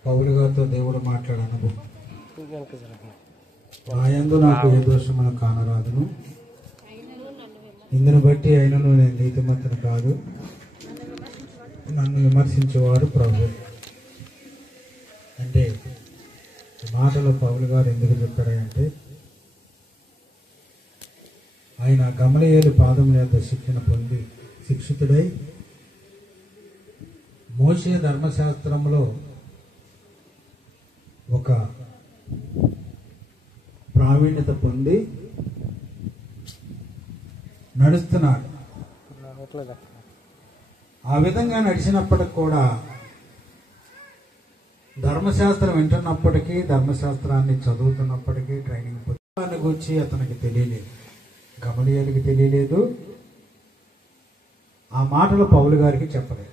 పౌలు గారితో దేవుడు మాట్లాడే అనుభవం. నాయందు నాకు ఏ దోషమును కానరాదును, ఇందును బట్టి అయినను నేను నీతిమంతుని కాదు, నన్ను విమర్శించేవారు ప్రభు. అంటే ఈ మాటలో పౌలు గారు ఎందుకు చెప్పారంటే, ఆయన గమలీయేలు పాదం మీద శిక్షణ పొంది శిక్షితుడై మోషే ధర్మశాస్త్రంలో ఒక ప్రావీణ్యత పొంది నడుస్తున్నాడు. ఆ విధంగా నడిచినప్పటికి కూడా ధర్మశాస్త్రం వింటున్నప్పటికీ, ధర్మశాస్త్రాన్ని చదువుతున్నప్పటికీ, ట్రైనింగ్ పుస్తకాన్ని గురించి అతనికి తెలియలేదు, గమలీయేలుకి తెలియలేదు. ఆ మాటలు పౌలు గారికి చెప్పలేదు.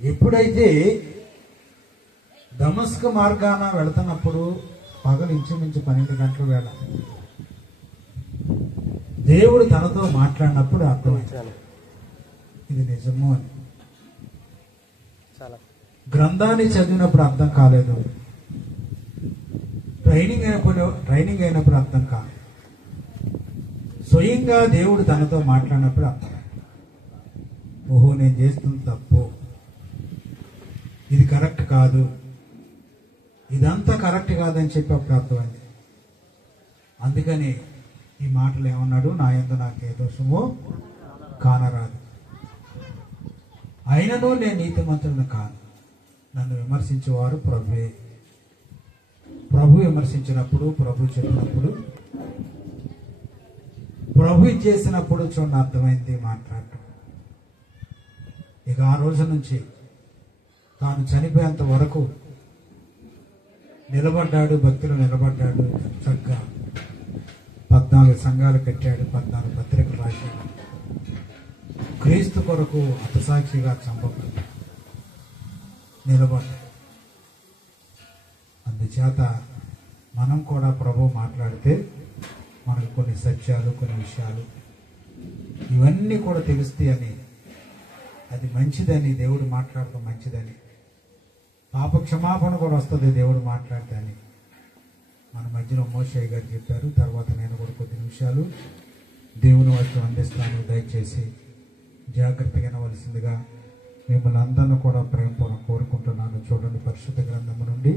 ఎప్పుడైతే దమస్కు మార్గాన వెళుతున్నప్పుడు పగలు ఇంచుమించు 12 గంటల వేళ దేవుడు తనతో మాట్లాడినప్పుడు అర్థమైంది ఇది నిజము అని. గ్రంథాన్ని చదివినప్పుడు అర్థం కాలేదు, ట్రైనింగ్ అయినప్పుడు అర్థం కాలేదు, స్వయంగా దేవుడు తనతో మాట్లాడినప్పుడు అర్థం. ఓహో, నేను చేస్తుంది తప్పు, ఇది కరెక్ట్ కాదు, ఇదంతా కరెక్ట్ కాదని చెప్పి అప్పుడు అర్థమైంది. అందుకని ఈ మాటలు ఏమన్నాడు, నా యందు నాకే దోషము కానరాదు, అయినను నేను నీతిమంతులను కాను, నన్ను విమర్శించేవారు ప్రభువే. ప్రభు విమర్శించినప్పుడు, ప్రభు చెప్పినప్పుడు, ప్రభు చేసినప్పుడు చూడండి అర్థమైంది మాట్లాడటం. ఇక ఆ రోజు నుంచి తాను చనిపోయేంత వరకు నిలబడ్డాడు, భక్తులు నిలబడ్డాడు. చక్కగా 14 సంఘాలు కట్టాడు, 14 పత్రికలు రాశాడు. క్రీస్తు కొరకు హతసాక్షిగా చంపబడ్డాడు, నిలబడ్డాడు. అందుచేత మనం కూడా ప్రభు మాట్లాడితే మనకు కొన్ని సత్యాలు, కొన్ని విషయాలు ఇవన్నీ కూడా తెలుస్తాయని, అది మంచిదని, దేవుడు మాట్లాడటం మంచిదని, పాప క్షమాపణ కూడా వస్తుంది దేవుడు మాట్లాడితే అని మన మధ్యలో మోషే గారు చెప్పారు. తర్వాత నేను కూడా కొద్ది నిమిషాలు దేవుని వాక్యం అందిస్తాను, దయచేసి జాగ్రత్తగా వినవలసిందిగా మిమ్మల్ని అందరిని కూడా ప్రేమపూర్వకంగా కోరుకుంటున్నాను. చూడండి, పరిశుద్ధ గ్రంథము నుండి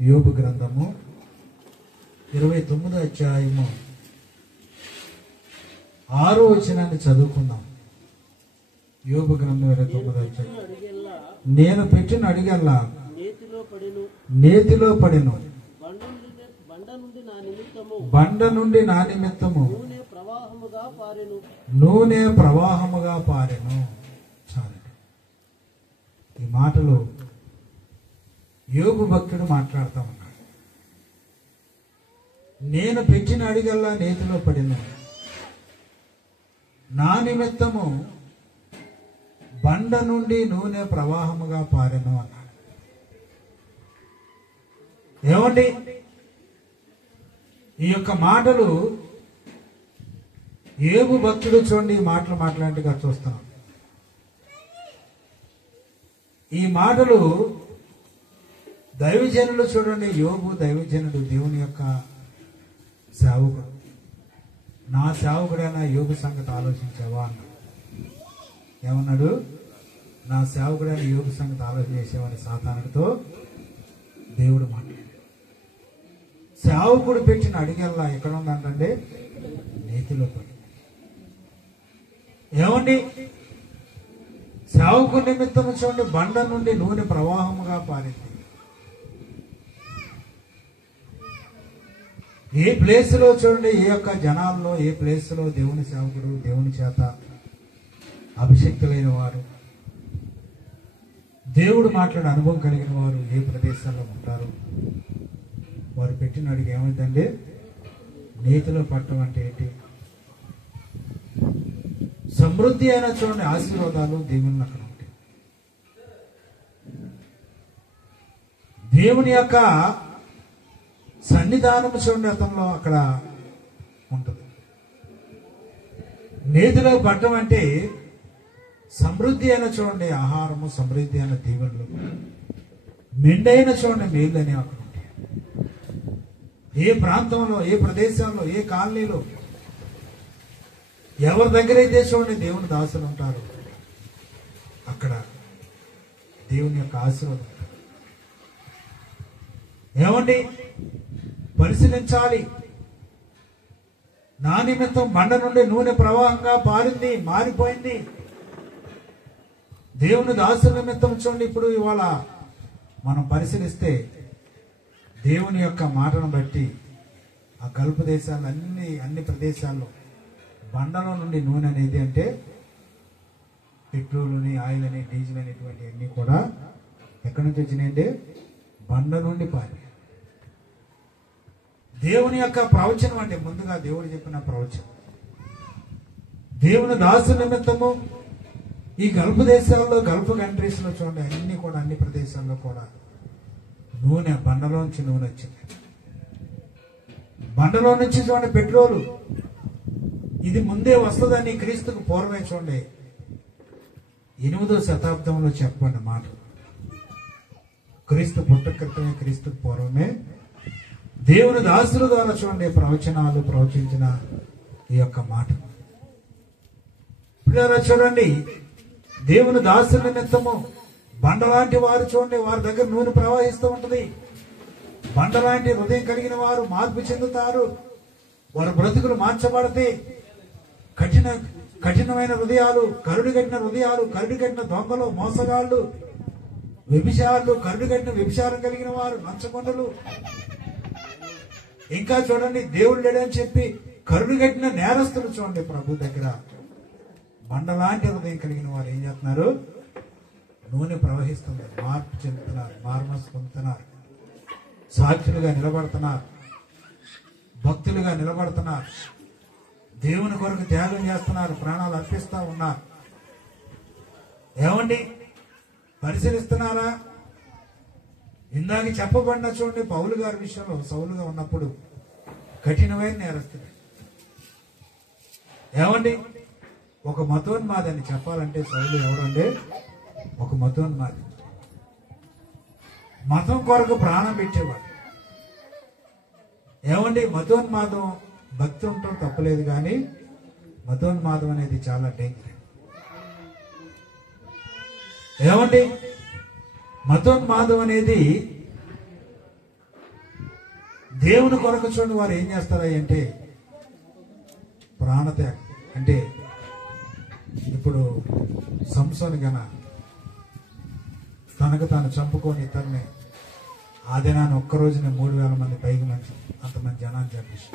యోబు గ్రంథము 29వ అధ్యాయము 6వ వచనాన్ని చదువుకుందాం. యోబు గ్రంథం 29వ అధ్యాయం. నేను పెట్టిన అడిగల్లా నేతిలో పడెను, బండ నుండి నా నిమిత్తము నూనె ప్రవాహముగా పారెను. చాలండి, ఈ మాటలు యోబు భక్తుడు మాట్లాడుతూ ఉన్నాడు. నేను పెట్టిన అడిగల్లా నేతిలో పడెను, నా నిమిత్తము బండ నుండి నూనె ప్రవాహముగా పారెను అన్నాడు. ఏమండి, ఈ యొక్క మాటలు యోబు భక్తుడు చూడండి, ఈ మాటలు మాట్లాడిగా చూస్తున్నాం. ఈ మాటలు దైవజనులు చూడండి, యోబు దైవజనుడు, దేవుని యొక్క సేవకుడు. నా సేవకుడైనా యోబు సంగతి ఆలోచించావా అన్నాడు. ఏమన్నాడు? నా సేవకుడైన యోబు సంగతి ఆలోచన చేసేవాని సాతానుడితో దేవుడు మాట్లాడు. సేవకుడు పెట్టిన అడిగల్లా ఎక్కడ ఉందంటే నేతిలో పడి. ఏమండి, సేవకుడి నిమిత్తం చూడండి బండ నుండి నూనె ప్రవాహముగా పారింది. ఏ ప్లేస్లో చూడండి, ఏ యొక్క జనాల్లో, ఏ ప్లేస్లో దేవుని సేవకుడు, దేవుని చేత అభిషక్తులైన వారు, దేవుడు మాట్లాడే అనుభవం కలిగిన వారు ఏ ప్రదేశాల్లో ఉంటారు, వారు పెట్టిన అడిగి ఏమైందంటే నేతిలో పట్టడం అంటే ఏంటి? సమృద్ధి అయినా చూడండి ఆశీర్వాదాలు, దేవుని అక్కడ ఉంటాయి. దేవుని యొక్క సన్నిధానం చూడండి అతనిలో అక్కడ ఉంటుంది. నేతిలో పట్టడం అంటే సమృద్ధి అయిన చూడండి ఆహారము, సమృద్ధి అయిన దీవెనలు, మెండైన చూడండి మేలు అనేవి అక్కడ ఉంటాయి. ఏ ప్రాంతంలో, ఏ ప్రదేశంలో, ఏ కాలనీలో ఎవరి దగ్గర అయితే చూడండి దేవుని దాసులు ఉంటారు, దేవుని యొక్క ఆశీర్వాదం. ఏమండి, పరిశీలించాలి. నా నిమిత్తం బండ నుండి నూనె ప్రవాహంగా పారింది, మారిపోయింది. దేవుని దాసుల నిమిత్తం చూడండి. ఇప్పుడు ఇవాళ మనం పరిశీలిస్తే దేవుని యొక్క మాటను బట్టి ఆ గల్ఫ్ దేశాలు అన్ని ప్రదేశాల్లో బండలో నుండి నూనె అనేది అంటే పెట్రోల్ అని, ఆయిల్ అని, డీజిల్ అనేటువంటి అన్ని కూడా ఎక్కడి నుంచి వచ్చినాయంటే బండ నుండి పారి. దేవుని యొక్క ప్రవచనం అంటే ముందుగా దేవుడు చెప్పిన ప్రవచనం. దేవుని దాసు నిమిత్తము ఈ గల్ఫ్ దేశాల్లో, గల్ఫ్ కంట్రీస్ లో చూడండి, అన్ని కూడా అన్ని ప్రదేశాల్లో కూడా నూనె, బండలోంచి నూనె వచ్చింది. బండలో నుంచి చూడండి పెట్రోలు, ఇది ముందే వస్తుందని క్రీస్తుకు పూర్వమే చూడండి 8వ శతాబ్దంలో చెప్పండి మాట. క్రీస్తు పుట్ట క్రితమే, క్రీస్తుకు పూర్వమే దేవుని దాసుల ద్వారా చూడండి ప్రవచనాలు ప్రవచించిన ఈ యొక్క మాట. పిల్లరా చూడండి, దేవుని దాసుల నిమిత్తము బండలాంటి వారు చూడండి, వారి దగ్గర నూనె ప్రవహిస్తూ ఉంటది. బండలాంటి హృదయం కలిగిన వారు మార్పు చెందుతారు. వారి బ్రతుకులు మార్చబడితే కఠినమైన హృదయాలు, కరుడుగట్టిన హృదయాలు, కరుడుగట్టిన దొంగలు, మోసగాళ్ళు, వ్యభిచారులు, కరుడుగట్టిన వ్యభిచారం కలిగిన వారు, లంచగొండలు, ఇంకా చూడండి దేవుడు లేడని చెప్పి కరుడుగట్టిన నేరస్తులు చూడండి ప్రభు దగ్గర బండలాంటి హృదయం కలిగిన వారు ఏం చేస్తున్నారు? నూనె ప్రవహిస్తున్నారు, మార్పు చెందుతున్నారు, మార్మస్ పొందుతున్నారు, సాక్షులుగా నిలబడుతున్నారు, భక్తులుగా నిలబడుతున్నారు, దేవుని కొరకు త్యాగం చేస్తున్నారు, ప్రాణాలు అర్పిస్తా ఉన్నారు. ఏమండి, పరిశీలిస్తున్నారా? ఇందాక చెప్పబడిన చూడండి పౌలు గారి విషయంలో, సౌలుగా ఉన్నప్పుడు కఠినమైన నేరస్తుడు. ఏమండి, ఒక మతోన్మాదని చెప్పాలంటే సౌలు ఎవరంటే ఒక మతోన్మాది. మతం కొరకు ప్రాణం పెట్టేవాడు. ఏమండి, మతోన్మాదం భక్తి ఉండటం తప్పలేదు, కానీ మతోన్మాదం అనేది చాలా డేంజర్. ఏమండి, మతోన్మాదం అనేది దేవుని కొరకు చూడండి వారు ఏం చేస్తారా అంటే ప్రాణత్యాగం. అంటే ఇప్పుడు సంసోను గన తనకు తాను చంపుకొని ఇతరుని ఆ దినాన్ని ఒక్కరోజునే 3000 మంది పైకి మనిషి అంతమంది జనాన్ని చంపేసి.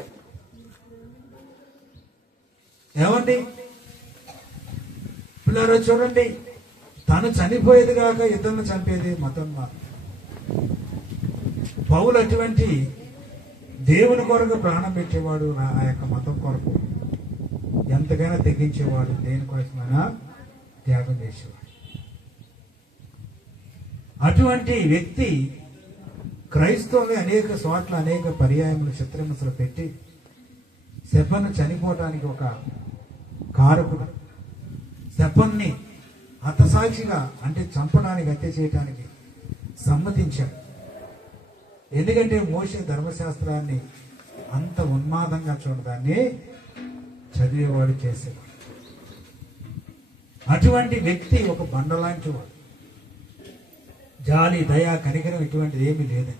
ఏమండి పిల్లలు చూడండి, తను చనిపోయేది కాక ఇతరులను చంపేది మతోన్మాదం. పౌలు అటువంటి దేవుని కొరకు ప్రాణం పెట్టేవాడు, ఆ యొక్క మతం కొరకు ఎంతకైనా తెగించేవాడు, దేనికోసమైనా త్యాగం చేసేవాడు. అటువంటి వ్యక్తి క్రైస్తవులు అనేక చోట్ల అనేక పర్యాయములు చిత్రహింసలు పెట్టి స్టెఫను చనిపోవటానికి ఒక కారకుడు, స్టెఫన్ని హతసాక్షిగా అంటే చంపడానికి, హత్య చేయటానికి సమ్మతించాడు. ఎందుకంటే మోషే ధర్మశాస్త్రాన్ని అంత ఉన్మాదంగా చూడదాన్ని చదివేవాడు, చేసేవాడు. అటువంటి వ్యక్తి ఒక బండలాంటి వాడు. జాలి, దయ, కనికరం ఇటువంటిది ఏమీ లేదండి.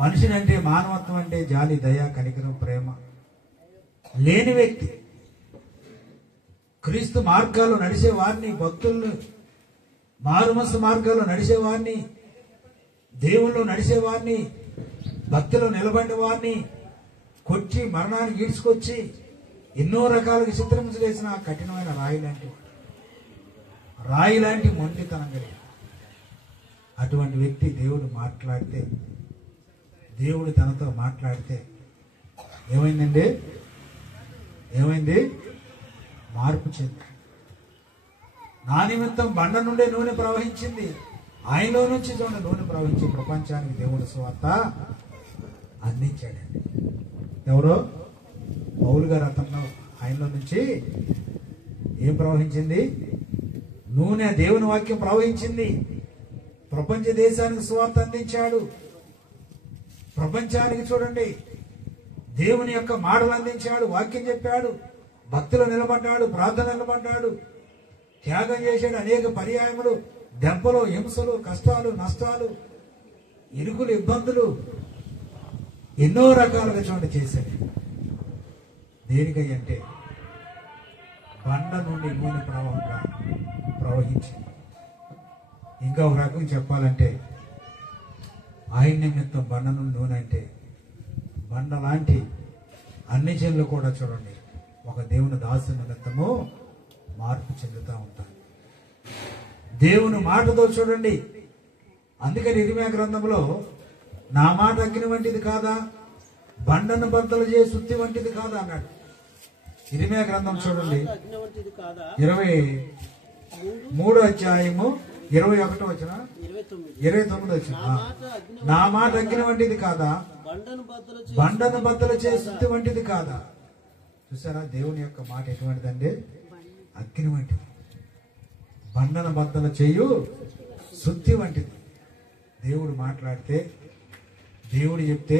మనిషిని అంటే, మానవత్వం అంటే జాలి, దయ, కనికరం, ప్రేమ లేని వ్యక్తి. క్రీస్తు మార్గాల్లో నడిచే వారిని, భక్తులను, మారుమనసు మార్గాల్లో నడిచే వారిని, దేవుళ్ళు నడిచే వారిని, భక్తిలో నిలబడిన వారిని కొట్టి మరణానికి ఈడ్చుకొచ్చి ఎన్నో రకాలుగా చిత్రహింసలు చేసిన కఠినమైన రాయి లాంటి మొండితనం కలిగి అటువంటి వ్యక్తి దేవుడు తనతో మాట్లాడితే ఏమైందండి? మార్పు చెంది నా నిమిత్తం బండ నుండే నూనె ప్రవహించింది. ఆయనలో నుంచి చూడండి నూనె ప్రవహించి ప్రపంచానికి దేవుడు సువార్త అందించాడండి. ఎవరో పౌలు గారు అతను, ఆయనలో నుంచి ఏం ప్రవహించింది? నూనె, దేవుని వాక్యం ప్రవహించింది. ప్రపంచ దేశానికి సువార్త అందించాడు. ప్రపంచానికి చూడండి దేవుని యొక్క మాటలు అందించాడు, వాక్యం చెప్పాడు, భక్తిలో నిలబడ్డాడు, ప్రార్థన నిలబడ్డాడు. త్యాగం చేశాడు. అనేక పర్యాయములు దెబ్బలు, హింసలు, కష్టాలు, నష్టాలు, ఇరుకులు, ఇబ్బందులు ఎన్నో రకాలుగా చూడండి చేశాడు. దేనికై అంటే బండ నుండి నూనె ప్రవాహంగా ప్రవహించింది. ఇంకా ఒక రకం చెప్పాలంటే ఆయన నిమిత్తం బండ నుండి నూనె అంటే బండ లాంటి అన్ని జనులు కూడా చూడండి ఒక దేవుని దాసు నిమిత్తము మార్పు చెందుతూ ఉంటారు. దేవుని మాటతో చూడండి. అందుకని ఇర్మీయా గ్రంథంలో నా మాట అగ్ని వంటిది కాదా, బండను బద్దలు చేసి సుత్తి వంటిది కాదా అన్నాడు. ఇర్మీయా గ్రంథం చూడండి 23 అధ్యాయము 21 వచ్చిన 29 వచ్చిన నా మాట అగ్ని వంటిది కాదా, బండను బద్దలు చేసి సుత్తి వంటిది కాదా. చూసారా దేవుని యొక్క మాట ఎటువంటిదండి? అగ్ని వంటిది, బండను బద్దలు చేయు సుత్తి వంటిది. దేవుడు మాట్లాడితే, దేవుడు చెప్తే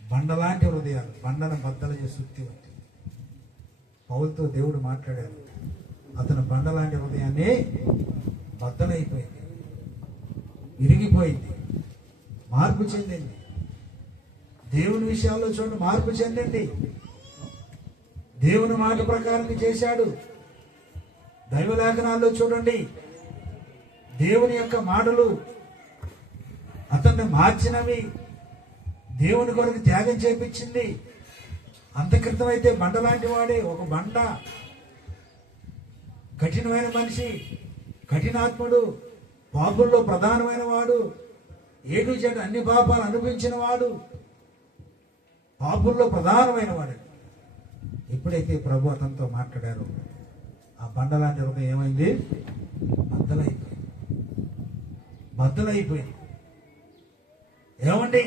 బండలాంటి హృదయాలు, బండను బద్దలు చేసి సుత్తి వంటిది. పౌలుతో దేవుడు మాట్లాడారు. అతను బండలాంటి హృదయాన్ని బద్దలైపోయింది, విరిగిపోయింది, మార్పు చెందింది. దేవుని విషయాల్లో చూడండి మార్పు చెందింది. దేవుని మాట ప్రకారం చేశాడు. దైవలేఖనాల్లో చూడండి దేవుని యొక్క మాటలు అతన్ని మార్చినవి, దేవుని కొరకు త్యాగం చేపించింది. అంతక్రితం అయితే బండ లాంటి వాడే, ఒక బండ, కఠినమైన మనిషి, కఠినాత్ముడు, పాపుల్లో ప్రధానమైన వాడు, ఏడు చెడు అన్ని పాపాలు అనుభవించిన వాడు, పాపుల్లో ప్రధానమైన వాడు. ఎప్పుడైతే ప్రభు అతనితో మాట్లాడారో ఆ బండ లాంటి హృదయం ఏమైంది? బద్దలైపోయింది. ఏమండి?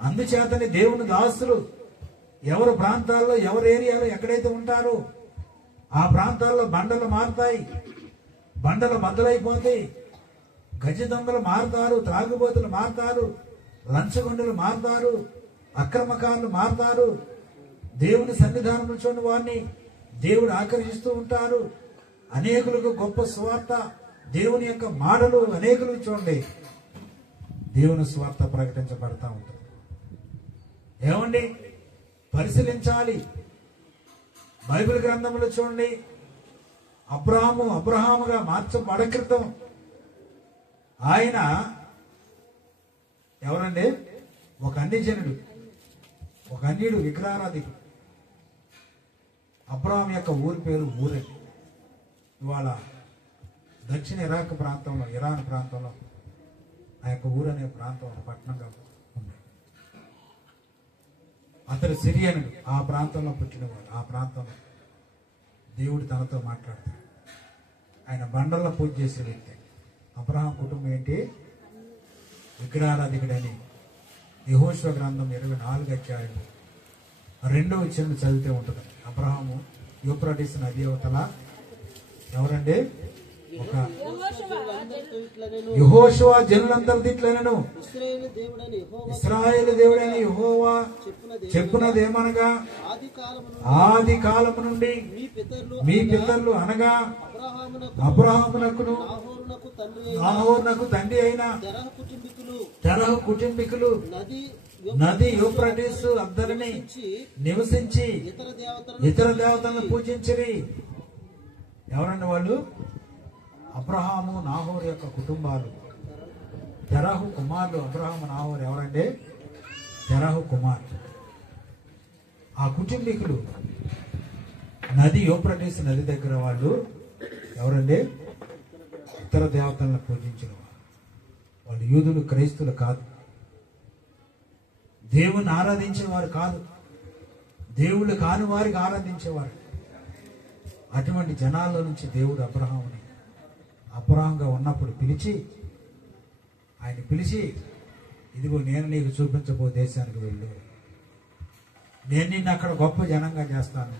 అందుచేతని దేవుని దాసులు ఎవరు ప్రాంతాల్లో, ఎవరి ఏరియాలో ఎక్కడైతే ఉంటారో ఆ ప్రాంతాల్లో బండలు మారుతాయి, బండలు బద్దలైపోతాయి. గజ దొంగలు మారుతారు, త్రాగుబోతులు మారుతారు, లంచగొండలు మారుతారు, అక్రమకారులు మారుతారు. దేవుని సన్నిధానంలో చూడండి వారిని దేవుడు ఆకర్షిస్తూ ఉంటారు. అనేకులకు గొప్ప స్వార్థ, దేవుని యొక్క మాటలు అనేకులకు చూడండి దేవుని స్వార్థ ప్రకటించబడతా ఉంటుంది. ఏమండి? పరిశీలించాలి. బైబిల్ గ్రంథంలో చూడండి అబ్రహాముగా మార్చబడ క్రితం ఆయన ఎవరండి? ఒక అన్యజనుడు, ఒక అన్యుడు, విగ్రహారాధికుడు. అబ్రహాం యొక్క ఊరి పేరు ఊరే. ఇవాళ దక్షిణ ఇరాన్ ప్రాంతంలో ఆ యొక్క ఊరు అనే ప్రాంతం పట్టణంగా ఉంది. అతడు సిరియనుడు, ఆ ప్రాంతంలో పుట్టినవాడు. ఆ ప్రాంతంలో దేవుడు తనతో మాట్లాడతాడు. ఆయన బండల్లో పూజ చేసే వ్యక్తి. అబ్రహాం కుటుంబం ఏంటి? విగ్రహారాధికుడని యెహోషువ గ్రంథం 24 అధ్యాయం 2వ వచనం చదివితే ఉంటుంది. అబ్రహాము యూఫ్రటీస్ నది అవతల ఎవరండి? ఒక యెహోషువ జనులందరితో ఇట్లనెను, ఇశ్రాయేలు దేవుడైన యెహోవా చెప్పునదేమనగా ఆది కాలము నుండి మీ పితరులు అనగా అబ్రహామునకును నాహోరునకు తండ్రి అయిన తెరహు కుటుంబీకులు నది యూఫ్రటీసు అద్దరిని నివసించి ఇతర దేవతలను పూజించిరి. ఎవరండి వాళ్ళు? అబ్రహాము నాహోరు యొక్క కుటుంబాలు. తెరహు కుమారులు అబ్రహాము నాహోరు ఎవరండి? తెరహు కుమారులు. ఆ కుటుంబీకులు నది యూఫ్రటీస్ నది దగ్గర వాళ్ళు ఎవరండి? ఇతర దేవతలను పూజించిన వాళ్ళు. యూదులు, క్రైస్తులు కాదు, దేవుని ఆరాధించేవారు కాదు, దేవుళ్ళు కాని వారికి ఆరాధించేవారు. అటువంటి జనాల్లో నుంచి దేవుడు అబ్రహాంగా ఉన్నప్పుడు ఆయన పిలిచి ఇదిగో నేను నీకు చూపించబో దేశానికి వెళ్ళు, నేను నిన్ను అక్కడ గొప్ప జనంగా చేస్తాను,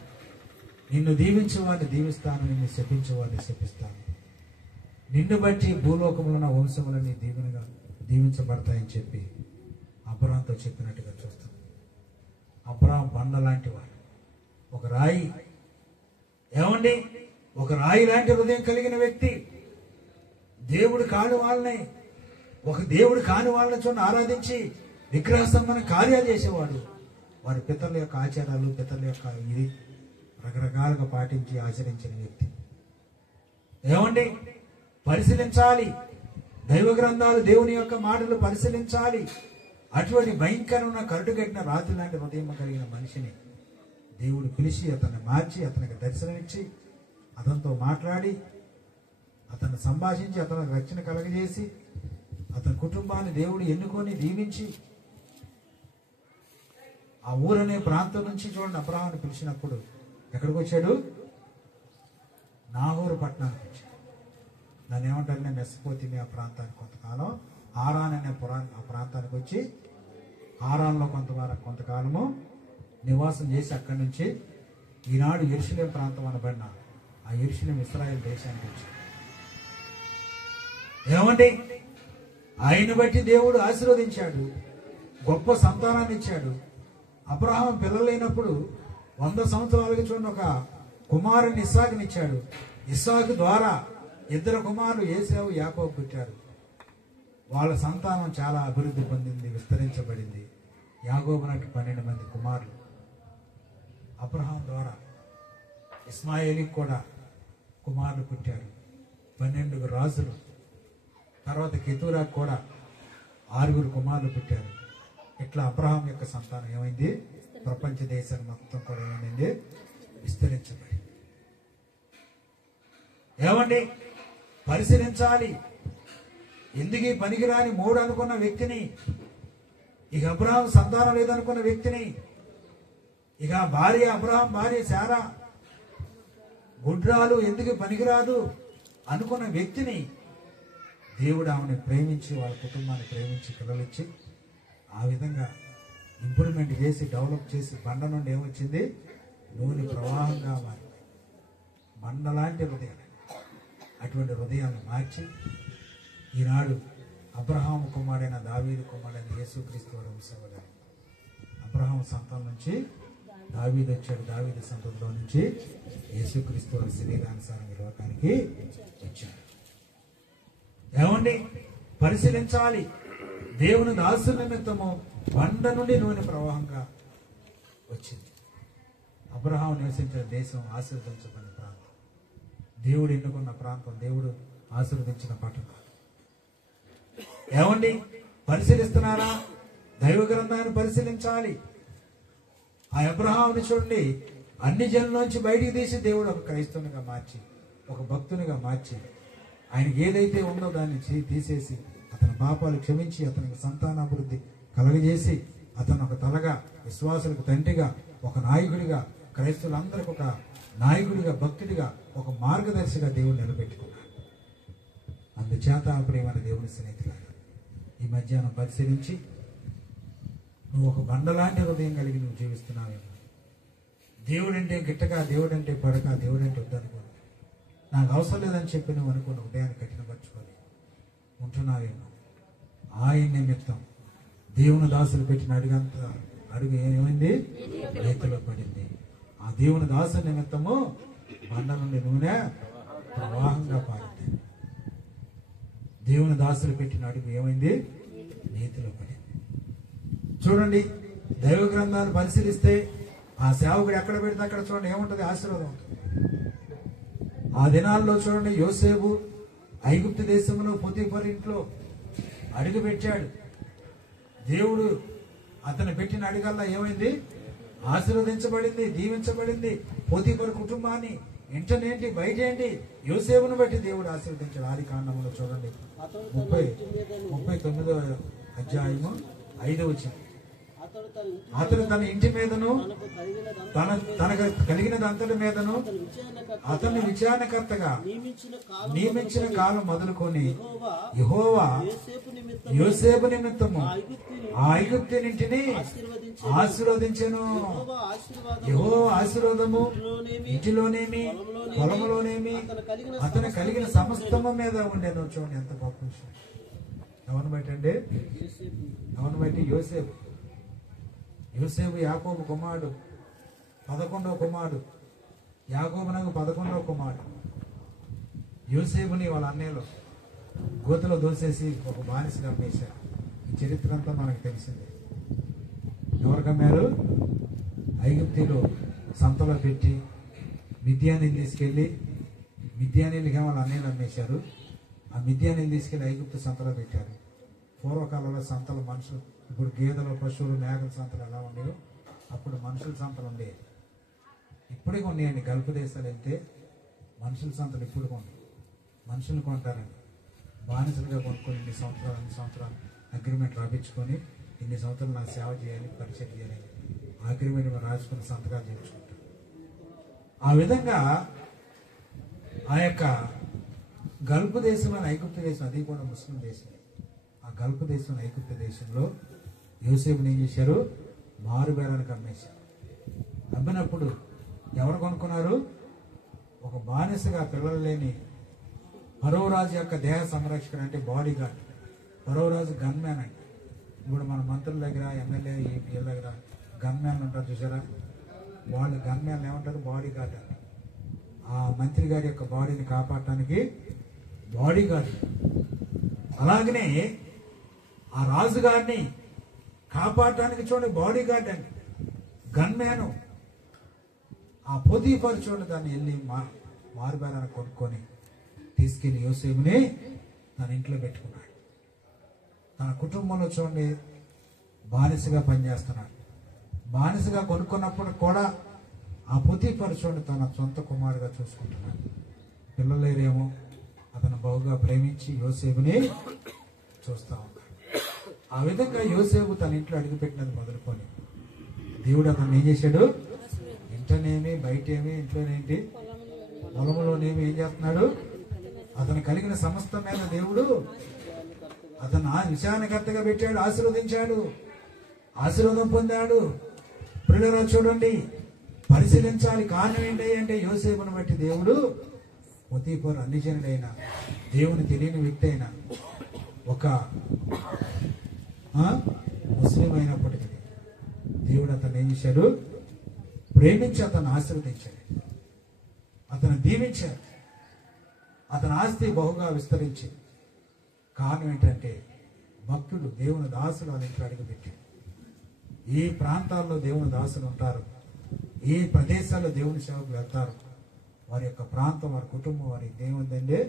నిన్ను దీవించేవాడిని దీవిస్తాను, నిన్ను శపించేవాడిని శపిస్తాను, నిన్ను బట్టి భూలోకంలో ఉన్న వంశములని దీవించబడతాయని చెప్పి అబ్రహాంతో చెప్పినట్టుగా చూస్తాం. అబ్రహాం బండ లాంటి వాడు, ఒక రాయి. ఏమండి? ఒక రాయి లాంటి హృదయం కలిగిన వ్యక్తి, దేవుడు కాని వాళ్ళని, ఒక దేవుడు కాని వాళ్ళని చూడ ఆరాధించి విగ్రహ సంబంధ కార్యాలు చేసేవాడు. వారి పితరుల యొక్క ఆచారాలు, పితరుల యొక్క ఇది రకరకాలుగా పాటించి ఆచరించిన వ్యక్తి. ఏమండి, పరిశీలించాలి. దైవ గ్రంథాలు, దేవుని యొక్క మాటలు పరిశీలించాలి. అటువంటి భయంకరమైన కరుడుగట్టిన రాత్రి లాంటి హృదయం కలిగిన మనిషిని దేవుడు పిలిచి అతన్ని మార్చి, అతనికి దర్శనమిచ్చి, అతనితో మాట్లాడి, అతన్ని సంభాషించి, అతనికి రక్షణ కలగజేసి, అతని కుటుంబాన్ని దేవుడు ఎన్నుకొని దీవించి, ఆ ఊరనే ప్రాంతం నుంచి చూడండి అబ్రహాముని పిలిచినప్పుడు ఎక్కడికి వచ్చాడు? నాహోరు పట్టణానికి వచ్చాడు. దాన్ని ఏమంటారు? మెస్పోతిమి ఆ ప్రాంతానికి కొంతకాలం, హారాన్ అనే ఆ ప్రాంతానికి వచ్చి హారాన్లో కొంతకాలము నివాసం చేసి అక్కడి నుంచి ఈనాడు యెరూషలేం ప్రాంతం అనబడిన ఆ యెరూషలేం ఇశ్రాయేలు దేశానికి వచ్చాడు. ఏమండి, ఆయన బట్టి దేవుడు ఆశీర్వదించాడు, గొప్ప సంతానాన్ని ఇచ్చాడు. అబ్రహాం పిల్లలు లేనప్పుడు 100 సంవత్సరాలకి చూడండి ఒక కుమారుని ఇస్సాకునిచ్చాడు. ఇస్సాకు ద్వారా 2 కుమారులు ఏశావు, యాకోబు పుట్టారు. వాళ్ళ సంతానం చాలా అభివృద్ధి పొందింది, విస్తరించబడింది. యాకోబు నాటి 12 మంది కుమారులు. అబ్రహాం ద్వారా ఇస్మాయిలీకి కూడా కుమారులు పుట్టారు, 12 రాజులు. తర్వాత కెతూరాకు కూడా 6 కుమారులు పుట్టారు. ఇట్లా అబ్రహాం యొక్క సంతానం ఏమైంది? ప్రపంచ దేశాన్ని మొత్తం కూడా ఏమైంది? విస్తరించబడి. ఏమండి, పరిశీలించాలి. ఎందుకు పనికిరాని 3 అనుకున్న వ్యక్తిని, ఇక అబ్రహాం సంతానం లేదనుకున్న వ్యక్తిని, ఇక అబ్రహాం భార్య శారా గుడ్రాలు, ఎందుకు పనికిరాదు అనుకున్న వ్యక్తిని దేవుడు ఆమెను ప్రేమించి, వాళ్ళ కుటుంబాన్ని ప్రేమించి పిల్లలిచ్చి ఆ విధంగా ఇంప్రూవ్మెంట్ చేసి, డెవలప్ చేసి, బండ నుండి ఏమొచ్చింది? నూనె ప్రవాహంగా మారింది. బండ లాంటి హృదయాలు, అటువంటి హృదయాన్ని మార్చి ఈనాడు అబ్రహాం కుమారుడైన దావీదు కుమారుడైన యేసుక్రీస్తు వారి వంశంలో అబ్రహాం సంతానం నుంచి దావీదు వచ్చాడు. దావీదు సంతతిలో నుంచి యేసుక్రీస్తు వారి శరీరానుసారం ఈ లోకానికి వచ్చాడు. ఏమండి, పరిశీలించాలి. దేవుని దాసు నిమిత్తము బండ నుండి నూనె ప్రవాహంగా వచ్చింది. అబ్రహాం నివసించిన దేశం ఆశీర్వదించబడిన ప్రాంతం, దేవుడు ఎన్నుకున్న ప్రాంతం, దేవుడు ఆశీర్వదించిన పట్టణం. ఏమండి, పరిశీలిస్తున్నారా? దైవ గ్రంథాన్ని పరిశీలించాలి. ఆ అబ్రహాముని చూడండి, అన్ని జనుల్లోంచి బయటికి తీసి దేవుడు ఒక క్రైస్తవునిగా మార్చి, ఒక భక్తునిగా మార్చి, ఆయనకి ఏదైతే ఉందో దాన్ని తీసేసి, అతని పాపాలు క్షమించి, అతనికి సంతానాభివృద్ధి కలగజేసి, అతను ఒక తలగా, విశ్వాసులకు తండ్రిగా, ఒక నాయకుడిగా, క్రైస్తవులందరికీ ఒక నాయకుడిగా, భక్తుడిగా, ఒక మార్గదర్శిగా దేవుడు నిలబెట్టుకున్నాడు. అందుచేత ప్రియమైన దేవుని స్నేహితులారా, ఈ మధ్యాహ్నం పరిశీలించి, నువ్వు ఒక బండలాంటి హృదయం కలిగి నువ్వు జీవిస్తున్నావేమో. దేవుడంటే గిట్టగా, దేవుడంటే పడక, దేవుడంటే వద్దనుకో, నాకు అవసరం లేదని చెప్పి నువ్వు అనుకున్న హృదయాన్ని కఠినపరచుకొని ఉంటున్నావేమో. ఆయన నిమిత్తం దేవుని దాసులు పెట్టిన అడుగు ఏమైంది? రైతులో పడింది. ఆ దేవుని దాసు నిమిత్తము బండ నుండి నూనె ప్రవాహంగా పారింది. దేవుని దాసులు పెట్టిన అడుగు ఏమైంది? నీతిలో పడింది. చూడండి, దైవ గ్రంథాన్ని పరిశీలిస్తే ఆ సేవకుడు ఎక్కడ పెడితే అక్కడ చూడండి ఏముంటుంది? ఆశీర్వాదం ఉంటుంది. ఆ దినాల్లో చూడండి, యోసేపు ఐగుప్తు దేశంలో పొతీఫర్ ఇంట్లో అడుగు పెట్టాడు. దేవుడు అతను పెట్టిన అడుగల్లా ఏమైంది? ఆశీర్వదించబడింది, దీవించబడింది. పొతీఫర్ కుటుంబాన్ని ఇంటనేంటి బయటేంటి యోసేపును బట్టి దేవుడు ఆశీర్వదించాడు. ఆది కాండంలో చూడండి 39వ అధ్యాయము 5వ వచనం. అతడు తన ఇంటి మీదను తనకు కలిగినదంతటి మీదను అతన్ని విచారణకర్తగా నియమించిన కాలం మొదలుకొని యెహోవా యోసేపు నిమిత్తము ఆ ఐగుప్తునింటిని ఆశీర్వదించెను. యెహోవా ఆశీర్వాదము ఇంటిలోనేమి పొలములోనేమి అతను కలిగిన సమస్తము మీద ఉండేను. చూడండి ఎంత గొప్ప విషయం. ఎవరిని బట్టి అండి? ఎవరిని బట్టి? యోసేపు యాకోబు కుమారుడు, 11వ కుమారుడు. యాకోబు నాకు 11వ కుమారుడు. యోసేపుని వాళ్ళ అన్నయ్యలు గోతులో దోసేసి ఒక బానిసగా అమ్మేశారు. ఈ చరిత్ర అంతా మనకు తెలిసిందే. ఎవరికి అమ్మారు? ఐగుప్తీలు సంతలో పెట్టి మిద్యాన్ని తీసుకెళ్ళి, మిద్యానీలకి వాళ్ళ అన్నయ్యలు అమ్మేశారు. ఆ మిద్యాన్ని తీసుకెళ్ళి ఐగుప్తు సంతలో పెట్టారు. పూర్వకాలంలో సంతలు మనుషులు, ఇప్పుడు గేదెలు, పశువులు, మేకల సంతలు ఎలా ఉండేవో అప్పుడు మనుషుల సంతలు ఉండేవి. ఇప్పటికి ఉన్నాయండి. గల్ఫ్ దేశాలు వెళ్తే మనుషుల సంతలు ఇప్పుడు కొంటారు. మనుషులు కొంటారండి. బానిసలుగా కొనుక్కొని ఇన్ని సంవత్సరాలు అగ్రిమెంట్ రాపించుకొని ఇన్ని సంవత్సరాలు నాకు సేవ చేయాలి, పరిచయం చేయాలి, అగ్రిమెంట్ రాసుకుని సంతకాలు చేయించుకుంటారు. ఆ విధంగా ఆ యొక్క గల్ఫ్ దేశంలో, ఐగుప్తు దేశం, అది కూడా ముస్లిం దేశం. ఆ గల్ఫ్ దేశంలో, ఐగుప్తు దేశంలో యోసేపుని ఏం చేశారు? మారుబేరానికి అమ్మేశారు. అమ్మినప్పుడు ఎవరు కొనుక్కున్నారు? ఒక బానిసగా పిల్లలు లేని ఫరోరాజు యొక్క దేహ సంరక్షణ, అంటే బాడీ గార్డ్. ఫరోరాజు గన్మ్యాన్ అండి. ఇప్పుడు మన మంత్రుల దగ్గర, ఎమ్మెల్యే, ఎంపీల దగ్గర గన్మ్యాన్లు ఉంటారు చూసారా? వాళ్ళు గన్మ్యాన్లు ఏమంటారు? బాడీ గార్డ్ అంటారు. ఆ మంత్రి గారి యొక్క బాడీని కాపాడటానికి బాడీ గార్డ్. అలాగనే ఆ రాజుగారిని కాపాడటానికి చూడండి బాడీ గార్డ్ అండి, గన్మ్యాను. ఆ పోతీఫర్ చూడండి దాన్ని వెళ్ళి మారుబేరాన్ని కొనుక్కొని తీసుకెళ్లి యోసేపుని తన ఇంట్లో పెట్టుకున్నాడు. తన కుటుంబంలో చూడండి బానిసగా పనిచేస్తున్నాడు. బానిసగా కొనుక్కున్నప్పుడు కూడా ఆ పోతీఫర్ చూడండి తన సొంత కుమారుగా చూసుకుంటున్నాడు. పిల్లలేరేమో అతను బహుగా ప్రేమించి యోసేపుని చూస్తా ఉన్నాడు. ఆ విధంగా యోసేపు తన ఇంట్లో అడుగుపెట్టినది మొదలుకొని దేవుడు అతను ఏం చేశాడు? ఇంట్లోనేమి, బయటేమి, ఇంట్లోనేంటి, పొలంలోనేమి ఏం చేస్తున్నాడు? అతను కలిగిన సమస్తం మీద దేవుడు అతను విషయానికర్తగా పెట్టాడు, ఆశీర్వదించాడు, ఆశీర్వాదం పొందాడు. పిల్లలు చూడండి, పరిశీలించాలి. కారణం ఏంటి అంటే యోసేపును బట్టి దేవుడు పోతీఫర్ అన్యజనుడైన, దేవుని తెలియని వ్యక్తి అయిన ఒక ముస్లిం అయినప్పటికీ దేవుడు అతను ఏం చేశాడు? ప్రేమించి అతను ఆశీర్వదించాడు, అతను దీవించాడు. అతని ఆస్తి బహుగా విస్తరించి. కారణం ఏంటంటే భక్తుడు, దేవుని దాసులు అని ఇంట్లో అడుగుపెట్టాడు. ఏ ప్రాంతాల్లో దేవుని దాసులు ఉంటారు, ఏ ప్రదేశాల్లో దేవుని సేవకులు వెళ్తారు, వారి యొక్క ప్రాంతం, వారి కుటుంబం, వారి దేవుని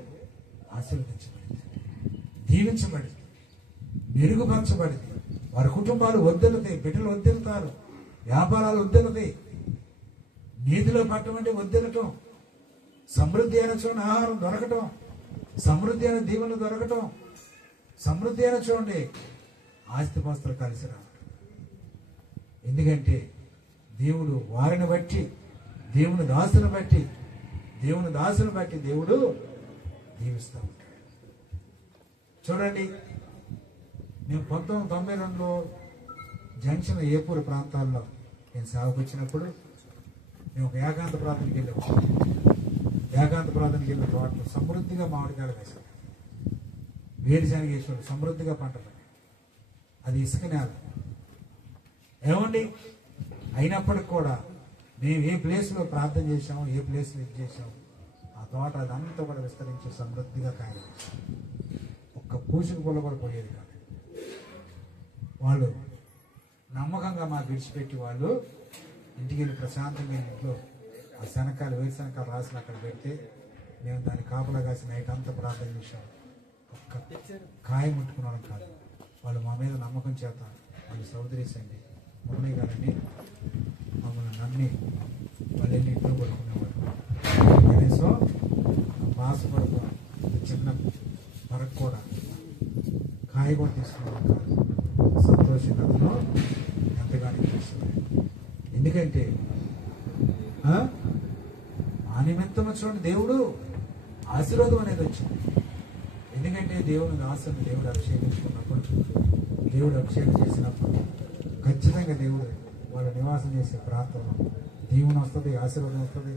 ఆశీర్వదించబడింది, దీవించబడింది, మెరుగుపరచబడింది. వారి కుటుంబాలు వర్ధిల్లుతాయి, బిడ్డలు వర్ధిల్లుతారు, వ్యాపారాలు వర్ధిల్లుతాయి, నీతిలో పట్టమంటే వర్ధిల్లటం, సమృద్ధి అయిన చూడండి ఆహారం దొరకటం, సమృద్ధి అయిన దీవెనలు దొరకటం, సమృద్ధి అయిన చూడండి ఆస్తిపాస్తులు కలిసి రావడం. ఎందుకంటే దేవుడు వారిని బట్టి, దేవుని దాసుని బట్టి, దేవుని దాసుని బట్టి దేవుడు దీవిస్తూ ఉంటాడు. చూడండి, నేను 1992లో జంక్షన్, ఏపూర్ ప్రాంతాల్లో నేను సేవకు వచ్చినప్పుడు మేము ఒక ఏకాంత ప్రాంతానికి వెళ్ళాము. ఏకాంత ప్రాంతానికి వెళ్ళిన తోటలు సమృద్ధిగా మామిడికాయలు వేశారు, వేరుశనగ వేసాడు, సమృద్ధిగా పంటలు. అది ఇసుక నేల ఏమండి. అయినప్పటికి కూడా మేము ఏ ప్లేస్లో ప్రార్థన చేసాము, ఏ ప్లేస్లో ఇది చేసాము, ఆ తోట అదంతా కూడా విస్తరించి సమృద్ధిగా కాయలు వేసాం. ఒక్క పూసిన పుల్ల కూడా పోయేది కాదు. వాళ్ళు నమ్మకంగా మాకు విడిచిపెట్టి వాళ్ళు ఇంటికి వెళ్ళి ప్రశాంతంగా ఇంట్లో ఆ శనకాయలు, వేరుశనకాయలు రాసిన అక్కడ పెడితే మేము దాన్ని కాపలా కాసి నైట్ అంతా ప్రార్థన చేసాం. ఒక్క కాయ ముట్టుకున్నాం కాదు. వాళ్ళు మా మీద నమ్మకం చేత వాళ్ళు సౌదరీస్ అండి, మురళి గారిని మమ్మల్ని నమ్మి వాళ్ళు వెళ్ళి ఇంట్లో పడుకునేవాడు. కనీసం బాసపడుతూ చిన్న పరకు కూడా కాయ కూడా తీసుకున్నాడు కాదు. సంతోషంగా ఎంతగానో చేస్తున్నాడు. ఎందుకంటే ఆ నిమిత్తం చూడండి దేవుడు ఆశీర్వాదం అనేది వచ్చింది. ఎందుకంటే దేవుని దాసుని దేవుడు అభిషేకించుకున్నప్పుడు, దేవుడు అభిషేకం చేసినప్పుడు ఖచ్చితంగా దేవుడు వాళ్ళు నివాసం చేసే ప్రాంతంలో దీవెన వస్తుంది, ఆశీర్వాదం వస్తుంది.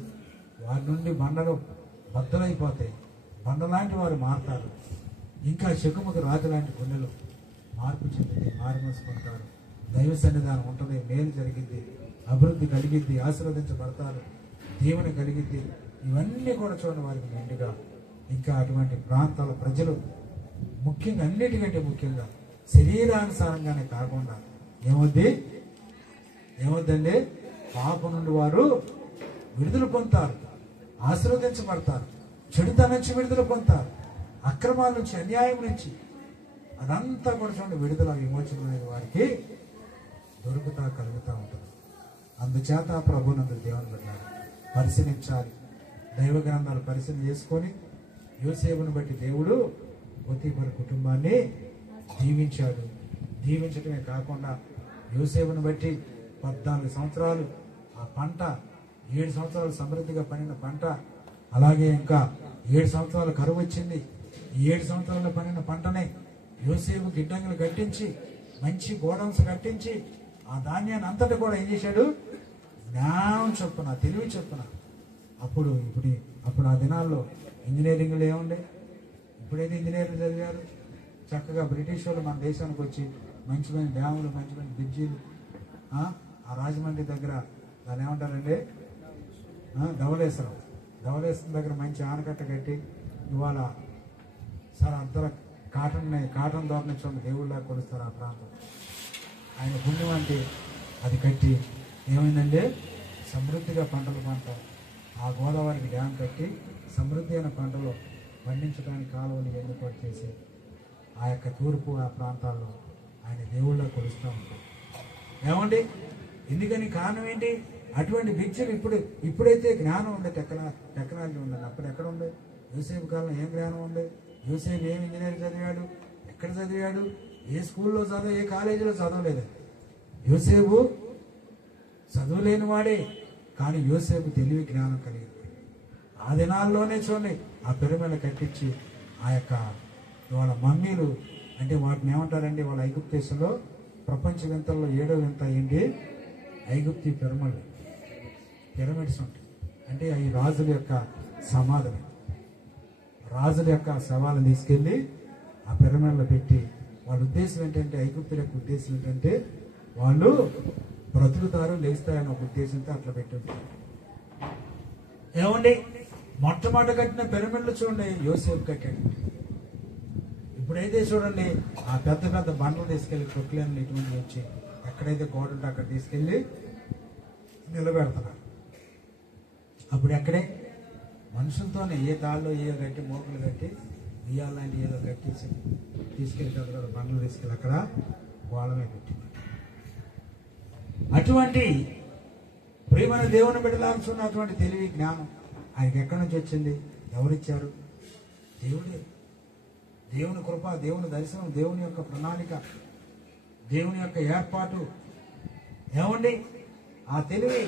వారి నుండి బండలు బద్దలైపోతాయి, బండలాంటి వారు మారుతారు. ఇంకా శకుముకు రాజు లాంటి గుండెలు మార్పు చెందింది, మారుమోసుకుంటారు. దైవ సన్నిధానం ఉంటుంది, మేలు జరిగింది, అభివృద్ధి కలిగిద్ది, ఆశీర్వదించబడతారు, దీవెన కలిగిద్ది. ఇవన్నీ కూడా చూడండి వారికి మెండుగా ఇంకా అటువంటి ప్రాంతాల ప్రజలు ముఖ్యంగా, అన్నిటికంటే ముఖ్యంగా శరీరానుసారంగానే కాకుండా ఏమొద్దండి, పాపం నుండి వారు విడుదల పొందుతారు, ఆశీర్వదించబడతారు, చెడుతనం నుంచి విడుదల పొందుతారు, అక్రమాల నుంచి, అన్యాయం నుంచి అదంతా కూడా చూడండి విడుదల, విమోచన అనేది వారికి కలుగుతూ ఉంటుంది. అందుచేత ప్రభునందు దేవుని బిడ్డలారా పరిశీలించాలి. దైవ గ్రంథాలు పరిశీలన చేసుకొని యోసేపును బట్టి దేవుడు పోతీఫరు కుటుంబాన్ని దీవించాడు. దీవించడమే కాకుండా యోసేపును బట్టి 14 సంవత్సరాలు ఆ పంట, 7 సంవత్సరాలు సమృద్ధిగా పండిన పంట, అలాగే ఇంకా 7 సంవత్సరాలు కరువు వచ్చింది. ఈ 7 సంవత్సరాలు పండిన పంటనే యోసేపు గిడ్డంగులు కట్టించి, మంచి గోడౌన్స్ కట్టించి, ఆ ధాన్యాన్ని అంతటా కూడా ఏం చేశాడు, జ్ఞానం చొప్పున, తెలివి చొప్పున. అప్పుడు ఆ దినాల్లో ఇంజనీరింగ్లు ఏముండే, ఇప్పుడైతే ఇంజనీరింగ్ చదివారు, చక్కగా బ్రిటిష్ వాళ్ళు మన దేశానికి వచ్చి మంచి మంచి డ్యాములు, మంచి మంచి బ్రిడ్జీలు, ఆ రాజమండ్రి దగ్గర దాన్ని ఏమంటారండి, ధవళేశ్వరం దగ్గర మంచి ఆనకట్ట కట్టి ఇవాళ సార్ అంతర కాటన్ దోరని చూడండి దేవుళ్ళ కొలుస్తారు ఆ ప్రాంతం. ఆయన పుణ్యం అంటే అది కట్టి ఏమైందంటే సమృద్ధిగా పంటలు ఆ గోదావరికి డ్యామ్ కట్టి సమృద్ధి అయిన పంటలు పండించడానికి కాలువలు ఏర్పాటు చేసి ఆ యొక్క తూర్పు ఆ ప్రాంతాల్లో ఆయన దేవుళ్ళ కొలుస్తూ ఉంటారు. ఏమండి, ఎందుకని కారణం ఏంటి? అటువంటి బిడ్జలు ఇప్పుడైతే జ్ఞానం ఉండే, టెక్నాలజీ ఉందండి. అప్పుడు ఎక్కడ ఉండే? యోసేపు కాలంలో ఏం జ్ఞానం ఉండే? యోసేపు ఏం ఇంజనీరింగ్ చదివాడు? ఎక్కడ చదివాడు? ఏ స్కూల్లో ఏ కాలేజీలో చదవలేదు. యోసేపు చదువులేని వాడే, కానీ యోసేపు తెలివి జ్ఞానం కలిగింది. ఆ దినాల్లోనే చూడండి ఆ పిరమిడ్లు కట్టించి ఆ యొక్క వాళ్ళ మమ్మీలు అంటే వాటిని ఏమంటారండి, వాళ్ళ ఐగుప్తు దేశంలో ప్రపంచ వింతల్లో 7వ వింత ఏంటి? ఐగుప్తి పిరమిడ్స్ ఉంటాయి. అంటే ఈ రాజుల యొక్క సమాధులు, రాజుల యొక్క శవాలను తీసుకెళ్ళి ఆ పిరమిడ్లో పెట్టి వాళ్ళ ఉద్దేశం ఏంటంటే, ఐగుప్తుల యొక్క ఉద్దేశం ఏంటంటే వాళ్ళు బ్రతుకుతారు, లేస్తారని ఒక ఉద్దేశంతో అట్లా పెట్టి ఉంటారు. ఏమండి, మొట్టమొదటి కట్టిన పిరమిడ్లు చూడండి యోసేపు కట్టాడు. ఇప్పుడైతే చూడండి ఆ పెద్ద పెద్ద బండలు తీసుకెళ్లి ప్రొక్లేన్లు ఇటువంటి వచ్చి ఎక్కడైతే గోడ ఉంటే అక్కడ తీసుకెళ్లి నిలబెడతారు. అప్పుడు ఎక్కడే మనుషులతోనే ఏ తాళ్ళు ఏ కట్టి మోకులు కట్టి బియ్యాలాంటి ఏదో కట్టించి తీసుకెళ్లి పెద్ద బండలు తీసుకెళ్ళి అక్కడ గోడమే పెట్టి. అటువంటి ప్రియమైన దేవుని బిడ్డలాల్సిన అటువంటి తెలివి జ్ఞానం ఆయనకి ఎక్కడి నుంచి వచ్చింది? ఎవరిచ్చారు? దేవుడే. దేవుని కృప, దేవుని దర్శనం, దేవుని యొక్క ప్రణాళిక, దేవుని యొక్క ఏర్పాటు. ఏమండి, ఆ తెలివి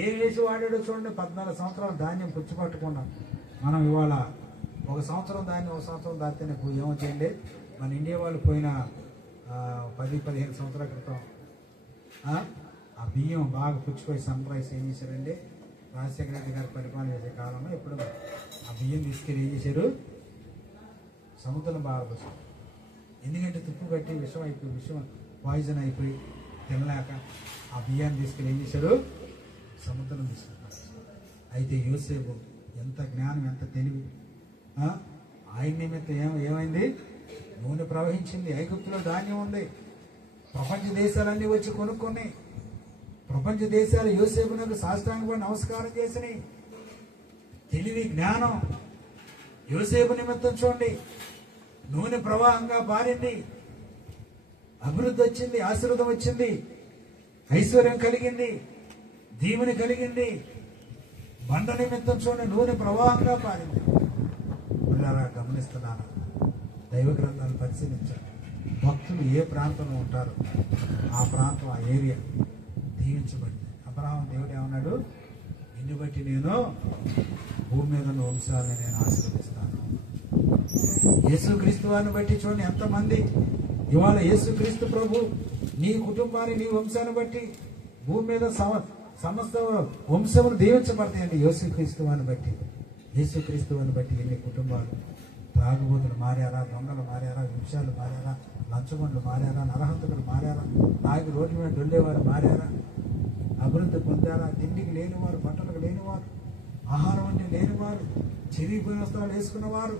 ఏ వేసి వాడాడో చూడండి. 14 సంవత్సరాలు ధాన్యం పుచ్చిపట్టకుండా మనం ఇవాళ 1 సంవత్సరం ధాన్యం 1 సంవత్సరం దాటితేనే ఏమవుతాయండి? మన ఇండియా వాళ్ళు పోయిన 10-15 సంవత్సరాల క్రితం ఆ బియ్యం బాగా పుచ్చిపోయి సన్ రైస్ ఏం చేశారండి, రాజశేఖర రెడ్డి గారు పరిపాలన చేసే కాలంలో ఇప్పుడు ఆ బియ్యం తీసుకెళ్ళి ఏం చేశారు? సముద్రం బాగా పోసారు. ఎందుకంటే తుప్పు కట్టి విషం పాయిజన్ అయిపోయి తినలేక ఆ బియ్యాన్ని తీసుకెళ్ళి ఏం చేశారు? సముద్రం తీసుకుంటారు. అయితే యోసేపు ఎంత జ్ఞానం, ఎంత తెలివి! ఆయన నిమిత్తం ఏమైంది? నూనె ప్రవహించింది. ఐగుప్తులో ధాన్యం ఉంది. ప్రపంచ దేశాలన్నీ వచ్చి కొనుక్కొని ప్రపంచ దేశాలు యోసేపునకు సాష్టాంగపడి నమస్కారం చేసినాయి. తెలివి జ్ఞానం యోసేపు నిమిత్తం చూడండి నూనె ప్రవాహంగా పారింది. అభివృద్ధి వచ్చింది, ఆశీర్వాదం వచ్చింది, ఐశ్వర్యం కలిగింది, దీవెని కలిగింది. బండ నిమిత్తం చూడండి నూనె ప్రవాహంగా పారింది. పిల్లరా గమనిస్తున్నాను, దైవ గ్రంథాలు పరిశీలించండి. భక్తులు ఏ ప్రాంతంలో ఉంటారో ఆ ప్రాంతం, ఆ ఏరియా దీవించబడింది. అబ్రహాం దేవుడు ఏమన్నాడు? నిన్ను బట్టి నేను భూమి మీద ఉన్న వంశాలని నేను ఆశీర్వదిస్తాను. యేసుక్రీస్తు వారిని బట్టి చూడండి ఎంతమంది ఇవాళ యేసుక్రీస్తు ప్రభు నీ కుటుంబాన్ని, నీ వంశాన్ని బట్టి భూమి మీద సమస్త వంశములు దీవించబడతాయండి. యేసుక్రీస్తు వారిని బట్టి, యేసుక్రీస్తు వారిని బట్టి ఎన్ని కుటుంబాలు త్రాగుబోతులు మారారా, దొంగలు మారారా, విషయాలు మారారా, లంచగొండలు మారారా, నరహంతకులు మారారా, తాగి రోడ్డు మీద దొల్లేవారు మారారా, అభివృద్ధి పొందారా, తిండికి లేనివారు, బట్టలకు లేనివారు ఆహారం అంటే లేని వారు, చెరిగిపోయిన వస్త్రాలు వేసుకున్న వారు,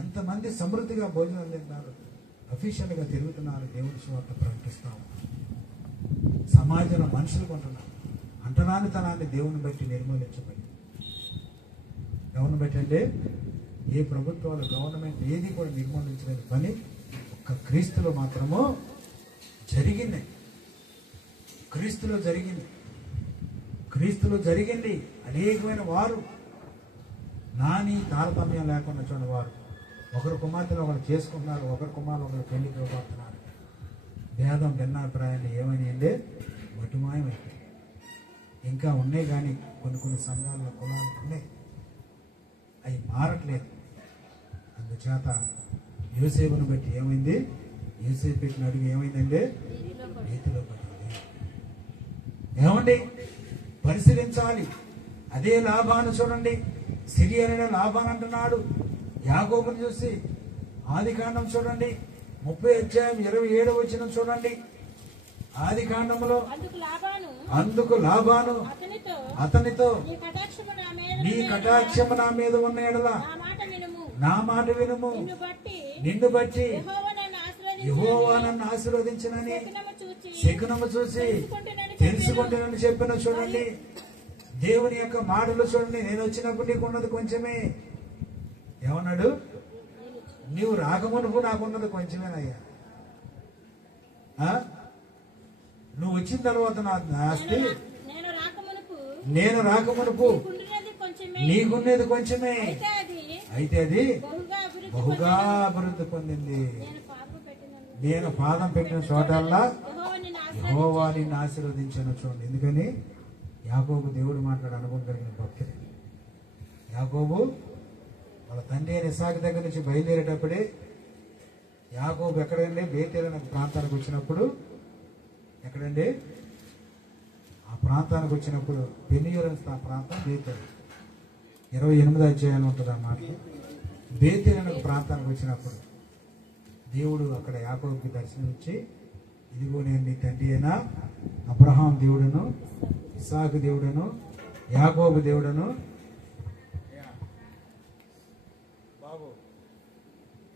ఎంతమంది సమృద్ధిగా భోజనాలు తింటున్నారు, అఫీషియల్గా తిరుగుతున్నారు, దేవుడి సువార్త ప్రకటిస్తాం. సమాజంలో మనుషులు కొంటున్నారు. అంటరానితనాన్ని దేవుని బట్టి నిర్మూలించబడి, ఎవరిని బట్టి అంటే ఏ ప్రభుత్వాలు, గవర్నమెంట్ ఏది కూడా నిర్మూలించలేని పని ఒక్క క్రీస్తులో మాత్రము జరిగింది. క్రీస్తులో జరిగింది. క్రీస్తులో జరిగింది. అనేకమైన వారు నాని తారతమ్యం లేకుండా చూడండి, వారు ఒకరు కుమార్తెలు ఒకరు చేసుకుంటున్నారు, ఒకరు కుమారులు ఒకరు పెళ్లికి ఇవ్వబడుతున్నారు. భేదం భిన్నాభిప్రాయాన్ని ఏమైనాయండి మటుమాయమైంది. ఇంకా ఉన్నాయి కానీ కొన్ని సంఘాల్లో కులాలు ఉన్నాయి, అవి మారట్లేదు. అందుచేత యోసేపును బట్టి ఏమైంది, యోసేపు పెట్టిన అడుగు ఏమైందండి, నీతిలో పడింది. ఏమండి పరిశీలించాలి. అదే లాభాన్ని చూడండి, సిరియైన లాభాన్ని అంటున్నాడు. యాకోబుని చూసి ఆదికాండం చూడండి 30:27 చూడండి. ఆదికాండంలో అందుకు లాభాను అతనితో నీ కటాక్షము నా మీద ఉన్న ఎడల నా మాట వినుము, నిన్ను బట్టి యెహోవా నన్ను ఆశీర్వదించినని శకునము చూసి తెలుసుకుంటానని చెప్పిన చూడండి. దేవుని యొక్క మాటలు చూడండి. నేను వచ్చినప్పుడు నీకు ఉన్నది కొంచెమే. ఏమన్నాడు, నీవు రాకమునుపు నాకున్నది కొంచెమేనయ్యా. నువ్వు వచ్చిన తర్వాత నా ఆస్తి, నేను రాకమునుపు నీకున్నది కొంచెమే, అయితే అది బహుగా అభివృద్ధి పొందింది. నేను పాదం పెట్టిన చోటల్లా యెహోవా నిన్ను ఆశీర్వదించాను. చూడండి, ఎందుకని యాకోబు దేవుడు మాట్లాడే అనుభవం కలిగిన భక్తుడు. యాకోబు వాళ్ళ తండ్రి అయిన ఇస్సాకు దగ్గర నుంచి బయలుదేరేటప్పుడే యాకోబు ఎక్కడండి, బేతేలు అనే ప్రాంతానికి వచ్చినప్పుడు, ఎక్కడండి ఆ ప్రాంతానికి వచ్చినప్పుడు పెనియూరు ఆ ప్రాంతం బేతేలు 28వ అధ్యాయంలో ఉంటుంది అన్నమాట. బేతేలు అనే ప్రాంతానికి వచ్చినప్పుడు దేవుడు అక్కడ యాకోబుకి దర్శనమిచ్చి, ఇదిగో నేను నీ తండ్రి అయిన అబ్రహాం దేవుడను, ఇస్సాకు దేవుడను, యాకోబు దేవుడను,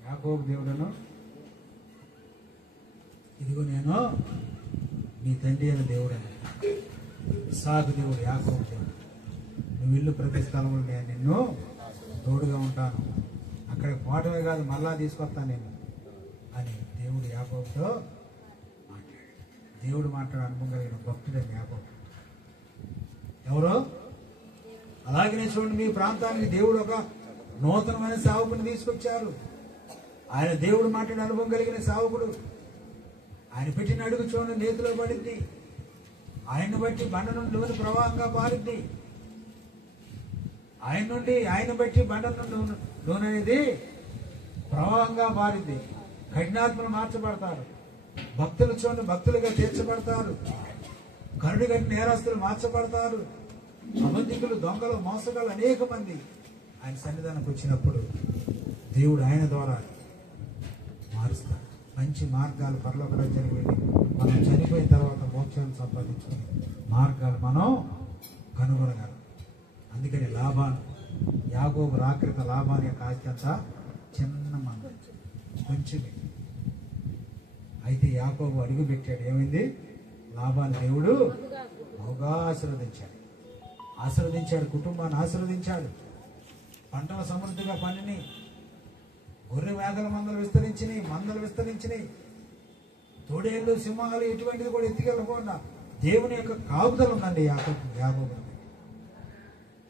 యాకోబు దేవుడను, ఇదిగో నేను నీ తండ్రి అయిన దేవుడను, ఇస్సాకు దేవుడు, యాకోబు దేవుడు, నువ్వు ఇల్లు ప్రతి స్థలంలో నేను నిన్ను తోడుగా ఉంటాను, అక్కడికి పోవటమే కాదు మళ్ళా తీసుకొస్తాను నేను అని దేవుడు యాకోబుతో మాట్లాడాడు. దేవుడు మాట్లాడే అనుభవం కలిగిన భక్తుడని యాకోబు. ఎవరో అలాగనే చూడండి, మీ ప్రాంతానికి దేవుడు ఒక నూతనమైన సేవకుని తీసుకొచ్చారు. ఆయన దేవుడు మాట్లాడే అనుభవం కలిగిన సేవకుడు. ఆయన పెట్టిన అడుగు చూడండి నేతిలో పడింది. ఆయన బట్టి బండ నుండి నూనె ప్రవాహంగా పారింది. ఆయన బట్టి బండ నుండి నూనె అనేది ప్రవాహంగా పారింది. కఠినాత్మలు మార్చబడతారు. భక్తులు చూడండి భక్తులుగా తీర్చబడతారు. కరుడు గట్టి నేరస్తులు మార్చబడతారు. అబద్ధికులు, దొంగలు, మోసగాళ్ళు అనేక మంది ఆయన సన్నిధానికి వచ్చినప్పుడు దేవుడు ఆయన ద్వారా మారుస్తాడు. మంచి మార్గాలు, పరలోక రాజ్యానికి వెళ్ళి మనం చనిపోయిన తర్వాత మోక్షాన్ని సంపాదించుకునే మార్గాలు మనం కనుగొనగలం. అందుకని లాభాన్ని, యాకోబు రాకృత లాభాన్ని యొక్క ఆస్తి అంతా చిన్న మంది కొంచెమే. అయితే యాకోబు అడుగు పెట్టాడు, ఏమైంది, లాభాన్ని దేవుడు బహుగా ఆశీర్వదించాడు, కుటుంబాన్ని ఆశీర్వదించాడు. పంటలు సమృద్ధిగా పండిని, గొర్రె మేకల మందలు విస్తరించినాయి, తోడేళ్ళు, సింహాలు ఇటువంటిది కూడా ఎత్తుకెళ్ళకుండా దేవుని యొక్క కాపుదలు ఉందండి యాకోబు.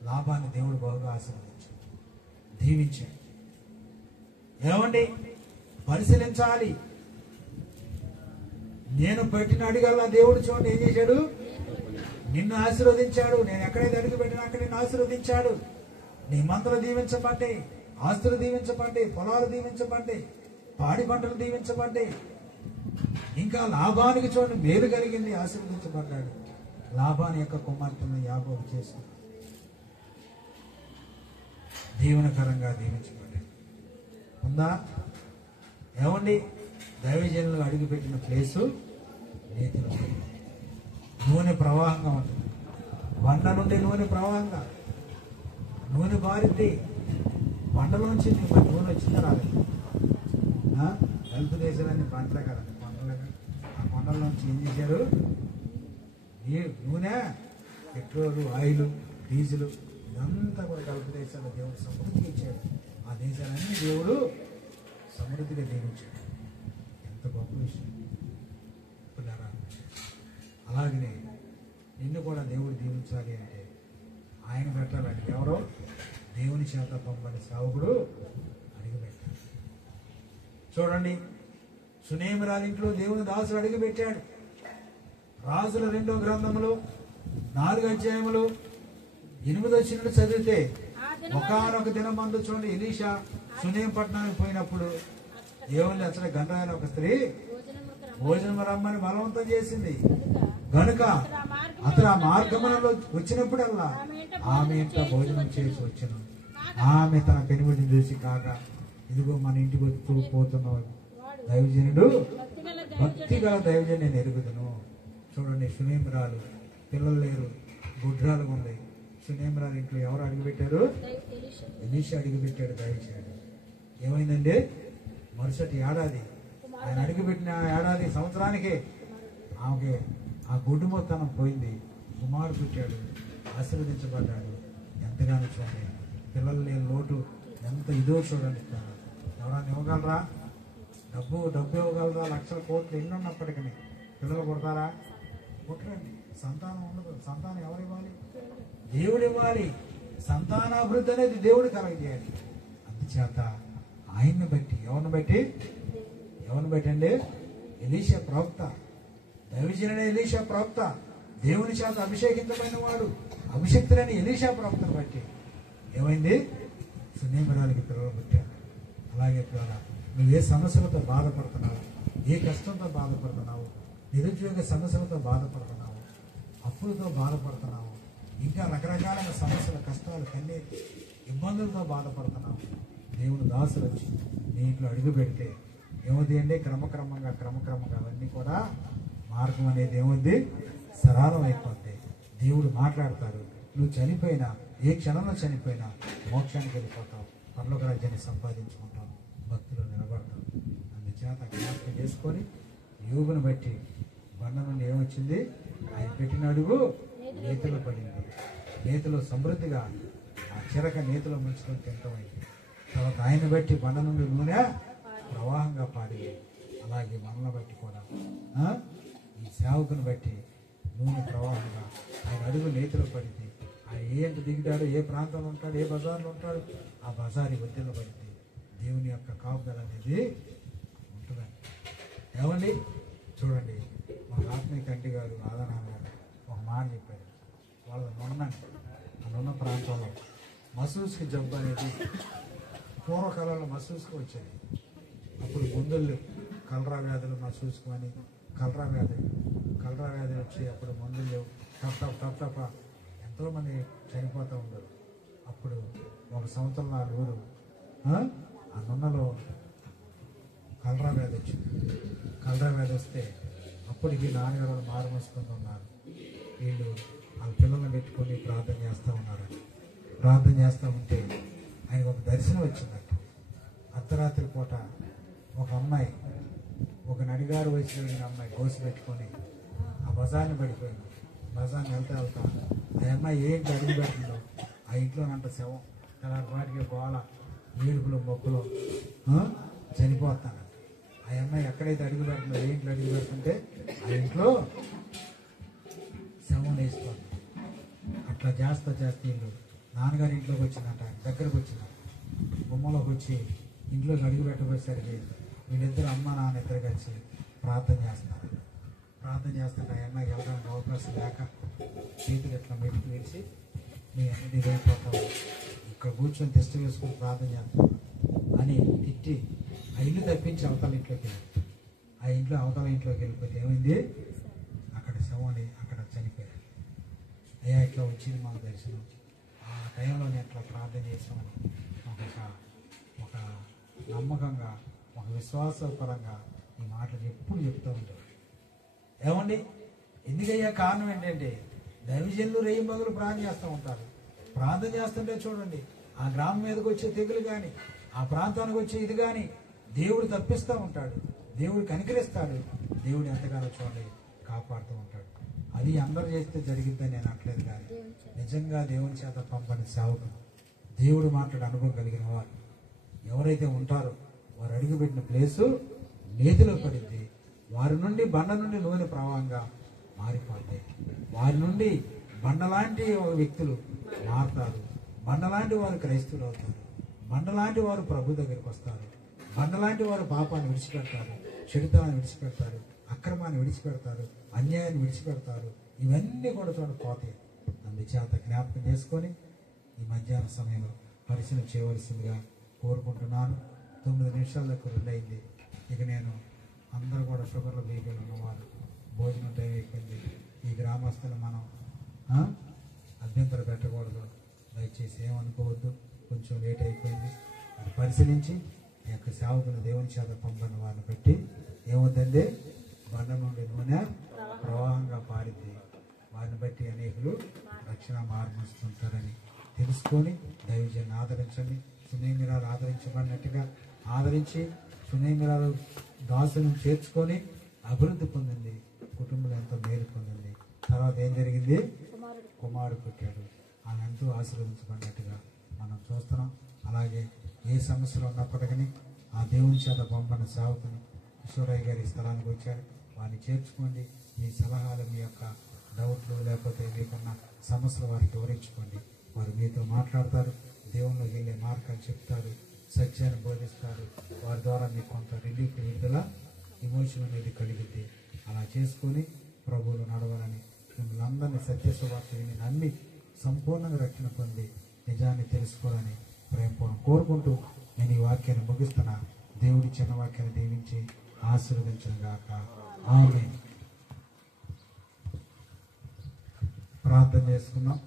లాభాన్ని దేవుడు బహుగా ఆశీర్వదించాడు, దీవించాడు. ఏమండి పరిశీలించాలి. నేను పెట్టిన అడిగల్లా దేవుడు చూడండి ఏం చేశాడు, నిన్ను ఆశీర్వదించాడు. నేను ఎక్కడైతే అడుగు పెట్టినా అక్కడ నిన్ను ఆశీర్వదించాడు. నీ మందలు దీవించబడ్డాయి, ఆస్తులు దీవించబడ్డాయి, పొలాలు దీవించబడ్డాయి, పాడి పంటలు దీవించబడ్డాయి. ఇంకా లాభానికి చూడండి మేలు కలిగింది, ఆశీర్వదించబడ్డాడు. లాభాన్ని యొక్క కుమార్తెను యాకోబు చేసి దీవెనకరంగా దీవించబడ్డాడు. ఉందా? ఏమండి దైవజనులు అడుగుపెట్టిన ప్లేసు నీతిలో నూనె ప్రవాహంగా ఉంటుంది. బండ నుండి నూనె ప్రవాహంగా నూనె బారిద్ది. కొండలోంచి మరి నూనె వచ్చిందా రాలేదు? హెల్త్ దేశాలన్నీ పంటలే కదండి, కొండలే. ఆ కొండల్లోంచి ఏం చేశారు? ఈ నూనె, పెట్రోలు, ఆయిల్, డీజిల్ ఇదంతా కూడా గల్ఫ్ దేశాలు దేవుడు సమృద్ధిగా ఇచ్చాడు. ఆ దేశాలన్నీ దేవుడు సమృద్ధిగా దీవించాడు. ఎంత గొప్ప విషయం పిల్లరా. అలాగనే నిన్ను కూడా దేవుడు దీవించాలి అంటే ఆయన పెట్టాలని ఎవరో దేవుని చేత పంపని సేవకుడు అడిగిపెట్టాడు. చూడండి, సునేమిరాలి ఇంట్లో దేవుని దాసుడు అడిగిపెట్టాడు. రాజుల 2వ గ్రంథములు 4 అధ్యాయములు 8 వచ్చినట్టు చదివితే, ఒకానొక దినమందు చూడండి, ఎలీషా సునేం పట్టణానికి పోయినప్పుడు దేవుని అసలు గండ్రాయన ఒక స్త్రీ భోజనం రమ్మని బలవంతం చేసింది గనుక అతను ఆ మార్గములలో వచ్చినప్పుడల్లా ఆమె ఇంట్లో భోజనం చేసి వచ్చాను. ఆమె తన పెనుమిడిని చూసి, కాక ఇదిగో మన ఇంటికి వచ్చి పోతున్న దైవజనుడు, భక్తిగా దైవజను నేను ఎరుగుదును. చూడండి, సునేమిరాలు, పిల్లలు లేరు, గుడ్రాలు ఉంది. సునేమిరాలు ఇంట్లో ఎవరు అడుగుపెట్టారు? ఎలీషా అడుగుపెట్టాడు. దయచేయండి, ఏమైందండి? మరుసటి ఏడాది, ఆయన అడుగుపెట్టిన ఏడాది సంవత్సరానికి ఆమెకి ఆ గుడ్డుమొత్తనం పోయింది. కుమారుడు పుట్టాడు, ఆశీర్వదించబడ్డాడు. ఎంతగానో చూడండి, పిల్లలు లేని లోటు ఎంత ఇదో చూడండి. ఎవరైనా ఇవ్వగలరా? డబ్బు ఇవ్వగలరా? లక్షల కోట్లు ఎన్ని ఉన్నప్పటికీ పిల్లలు పుడతారా? పుట్టరండి. సంతానం ఉండదు. సంతానం ఎవరు ఇవ్వాలి? దేవుడు ఇవ్వాలి. సంతానాభివృద్ధి అనేది దేవుడు కలగజేయాలి. అందుచేత ఆయన్ని బట్టి, ఎవరిని బట్టి అండి? ఎలీషా ప్రవక్త, దైవజనుడైన ఎలీషా ప్రవక్త, దేవుని చేత అభిషేకించబడిన వాడు, అభిషక్తుడైన ఎలీషా ప్రవక్తను బట్టి ఏమైంది? సునేమిరాలకి పిల్లలు పుట్టారు. అలాగే పిల్లల, నువ్వు ఏ సమస్యలతో బాధపడుతున్నావు? ఏ కష్టంతో బాధపడుతున్నావు? నిరుద్యోగ సమస్యలతో బాధపడుతున్నావు, అప్పులతో బాధపడుతున్నావు, ఇంకా రకరకాల సమస్యలు, కష్టాలు, కన్నీటి ఇబ్బందులతో బాధపడుతున్నావు. దేవుని దాసులు వచ్చి నీ ఇంట్లో అడుగు పెడితే ఏమవుతుంది అండి? క్రమక్రమంగా అవన్నీ కూడా మార్గం అనేది ఏమవుద్ది? సరళం అయిపోద్ది. దేవుడు మాట్లాడతారు. నువ్వు చనిపోయినా, ఏ క్షణంలో చనిపోయినా మోక్షానికి వెళ్ళిపోతావు, పరలోక రాజ్యాన్ని సంపాదించుకుంటావు, భక్తిలో నిలబడతావు. అందుచేత జ్ఞాపకం చేసుకొని యోగును బట్టి బండ నుండి ఏమొచ్చింది? ఆయన పెట్టిన అడుగు నేతిలో పడింది. నేతిలో సమృద్ధిగా ఆ చిరక నేతిలో ముంచుకొని తింటమైంది. తర్వాత ఆయన బట్టి బండ నుండి నూనె ప్రవాహంగా పారింది. అలాగే మనల్ని బట్టి కూడా ఈ సేవకుని బట్టి నూనె ప్రవాహంగా ఆయన అడుగు నేతిలో పడింది. ఆయన ఏంటి దిగుతాడు, ఏ ప్రాంతంలో ఉంటాడు, ఏ బజార్లో ఉంటాడు, ఆ బజారి వద్దెలో పడింది. దేవుని యొక్క కాపుదల అనేది ఉంటుందండి. ఏమండి చూడండి, మా ఆత్మీయ తండ్రి గారు ఆదనాన్న గారు ఒక మాట చెప్పారు. వాళ్ళ నున్న ప్రాంతంలో మసూస్కి జబ్బు అనేది పూర్వకాలంలో మసూస్కి వచ్చేది. అప్పుడు మందులు కలరా వ్యాధులు మసూస్కు అని కలరా వ్యాధి వచ్చి అప్పుడు మందులు లేవు. టప్ ఎంతోమంది చనిపోతూ ఉండరు. అప్పుడు 1 సంవత్సరం 4 ఊరు ఆ నున్నలో కలరా వ్యాధి వచ్చింది. కలరా వ్యాధి వస్తే అప్పటికి నాన్నగారు మారు మోసుకొని ఉన్నారు. వీళ్ళు వాళ్ళ పిల్లల్ని పెట్టుకొని ప్రార్థన చేస్తూ ఉన్నారు. ప్రార్థన చేస్తూ ఉంటే ఆయనకు ఒక దర్శనం వచ్చిందట. అర్ధరాత్రి పూట ఒక అమ్మాయి, ఒక నడిగారు వయసు అమ్మాయి కోసి పెట్టుకొని ఆ బజార్ని పడిపోయింది. బజార్ని వెళ్తా ఆ అమ్మాయి ఏ ఇంట్లో అడుగు పెట్టిందో ఆ ఇంట్లోనంట శవం. వాటికి గోళ, ఏడుపులు, మొక్కులు చనిపోతానంట. ఆ అమ్మాయి ఎక్కడైతే అడుగు పెట్టిందో, ఏ ఇంట్లో అడుగు పెడుతుంటే ఆ ఇంట్లో శవం వేసుకోండి. అట్లా చేస్తా వీళ్ళు నాన్నగారి ఇంట్లోకి వచ్చిందంట. దగ్గరకు వచ్చిందంట. బొమ్మలోకి వచ్చి ఇంట్లోకి అడుగు పెట్టబోయేసరికి వీళ్ళిద్దరు అమ్మ నాన్న ఇద్దరు కలిసి ప్రార్థన చేస్తున్నారు. ప్రార్థన చేస్తుంటే ఆ అమ్మాయికి వెళ్ళడానికి అవకాశం లేక చేతులు ఇట్లా మెట్టుకు వేసి నీ అన్ని వెళ్ళిపోతావు, ఇక్కడ కూర్చొని టెస్ట్ వేసుకుని ప్రార్థన చేస్తావు అని తిట్టి ఆ ఇల్లు తప్పించి అవతల ఇంట్లోకి వెళ్ళి అవతల ఇంట్లోకి వెళ్ళిపోతే ఏమైంది? అక్కడ శవాన్ని అక్కడ చనిపోయారు. అయ్యా ఇట్లా వచ్చింది మాకు దర్శనం, ఆ టైంలో నేను అట్లా ప్రార్థన చేసామని మాకు ఒక నమ్మకంగా, ఒక విశ్వాసపరంగా ఈ మాటలు ఎప్పుడు చెప్తూ ఉంటారు. ఏమండి ఎందుకయ్యా? కారణం ఏంటంటే దైవజనులు రేయింబగలు ప్రార్థన చేస్తూ ఉంటారు. ప్రార్థన చేస్తుంటే చూడండి ఆ గ్రామం మీదకి వచ్చే తెగులు కానీ ఆ ప్రాంతానికి వచ్చే ఇది కానీ దేవుడు తప్పిస్తూ ఉంటాడు, దేవుడు కనికరిస్తాడు, దేవుడు ఎంతగానో చూడండి కాపాడుతూ ఉంటాడు. అది అందరూ చేస్తే జరిగిద్దని నేను అనట్లేదు, కానీ నిజంగా దేవుని చేత పంపని సేవకులు, దేవుడు మాట్లాడే అనుభవం కలిగిన వారు ఎవరైతే ఉంటారో వారు అడుగుపెట్టిన ప్లేసు నేతిలో పడింది. వారి నుండి బండ నుండి నూనె ప్రవాహంగా మారిపోతాయి. వారి నుండి బండలాంటి వ్యక్తులు మారుతారు. బండలాంటి వారు క్రైస్తవులు అవుతారు. బండలాంటి వారు ప్రభు దగ్గరికి వస్తారు. బండలాంటి వారు పాపాన్ని విడిచిపెడతారు, చెడుతనాన్ని విడిచిపెడతారు, అక్రమాన్ని విడిచిపెడతారు, అన్యాయాన్ని విడిచిపెడతారు. ఇవన్నీ కూడా పోతాయి. అందుచేత జ్ఞాపకం చేసుకొని ఈ మధ్యాహ్న సమయంలో పరిశీలన చేయవలసిందిగా కోరుకుంటున్నాను. 9 నిమిషాల దగ్గర 2 అయింది. ఇక నేను అందరూ కూడా షుగర్లు బీపీలు ఉన్నవారు, భోజనం టైం అయిపోయింది. ఈ గ్రామస్తులు మనం అభ్యంతరం పెట్టకూడదు, దయచేసి ఏమనుకోవద్దు. కొంచెం లేట్ అయిపోయింది. అది పరిశీలించి ఈ యొక్క సేవకులు దేవుని చేత పంపని వారిని బట్టి ఏమవుతుంది, బండ నుండి నూనె ప్రవాహంగా పారింది. వారిని బట్టి అనేకులు రక్షణ మార్మొస్తుంటారని తెలుసుకొని దైవజన్ని ఆదరించండి. సునేమిరాలు ఆదరించబడినట్టుగా ఆదరించి సునేమిరాలు దాసులను చేర్చుకొని అభివృద్ధి పొందింది. కుటుంబంలో ఎంతో మేలు పొందింది. తర్వాత ఏం జరిగింది, కుమారుడు పుట్టాడు. ఆమె ఎంతో ఆశీర్వదించబడినట్టుగా మనం చూస్తున్నాం. అలాగే ఏ సమస్యలు ఉన్నప్పటికీ ఆ దేవుని చేత పంపని సేవకుని కిషోరయ్య గారి స్థలానికి వచ్చారు. వారిని చేర్చుకోండి. మీ సలహాలు, మీ యొక్క డౌట్లు లేకపోతే మీకున్న సమస్యలు వారికి వివరించుకోండి. వారు మీతో మాట్లాడతారు, దేవుళ్ళకి వెళ్ళే మార్గాలు చెప్తారు, సత్యాన్ని బోధిస్తారు. వారి ద్వారా మీకు కొంత రిలీఫ్, విడుదల, ఎమోషన్ అనేది కలిగింది. అలా చేసుకొని ప్రభువులు నడవాలని మిమ్మల్ని అందరినీ సత్యస్వార్త విని నమ్మి సంపూర్ణంగా రక్షణ పొంది నిజాన్ని తెలుసుకోవాలని ప్రేమపూర్వం కోరుకుంటూ నేను ఈ వాక్యాన్ని ముగిస్తున్నా. దేవుడి చిన్న వాక్యాన్ని దీవించి ఆశీర్వదించిన గాక. ఆమేన్. ప్రార్థన చేసుకున్నాం.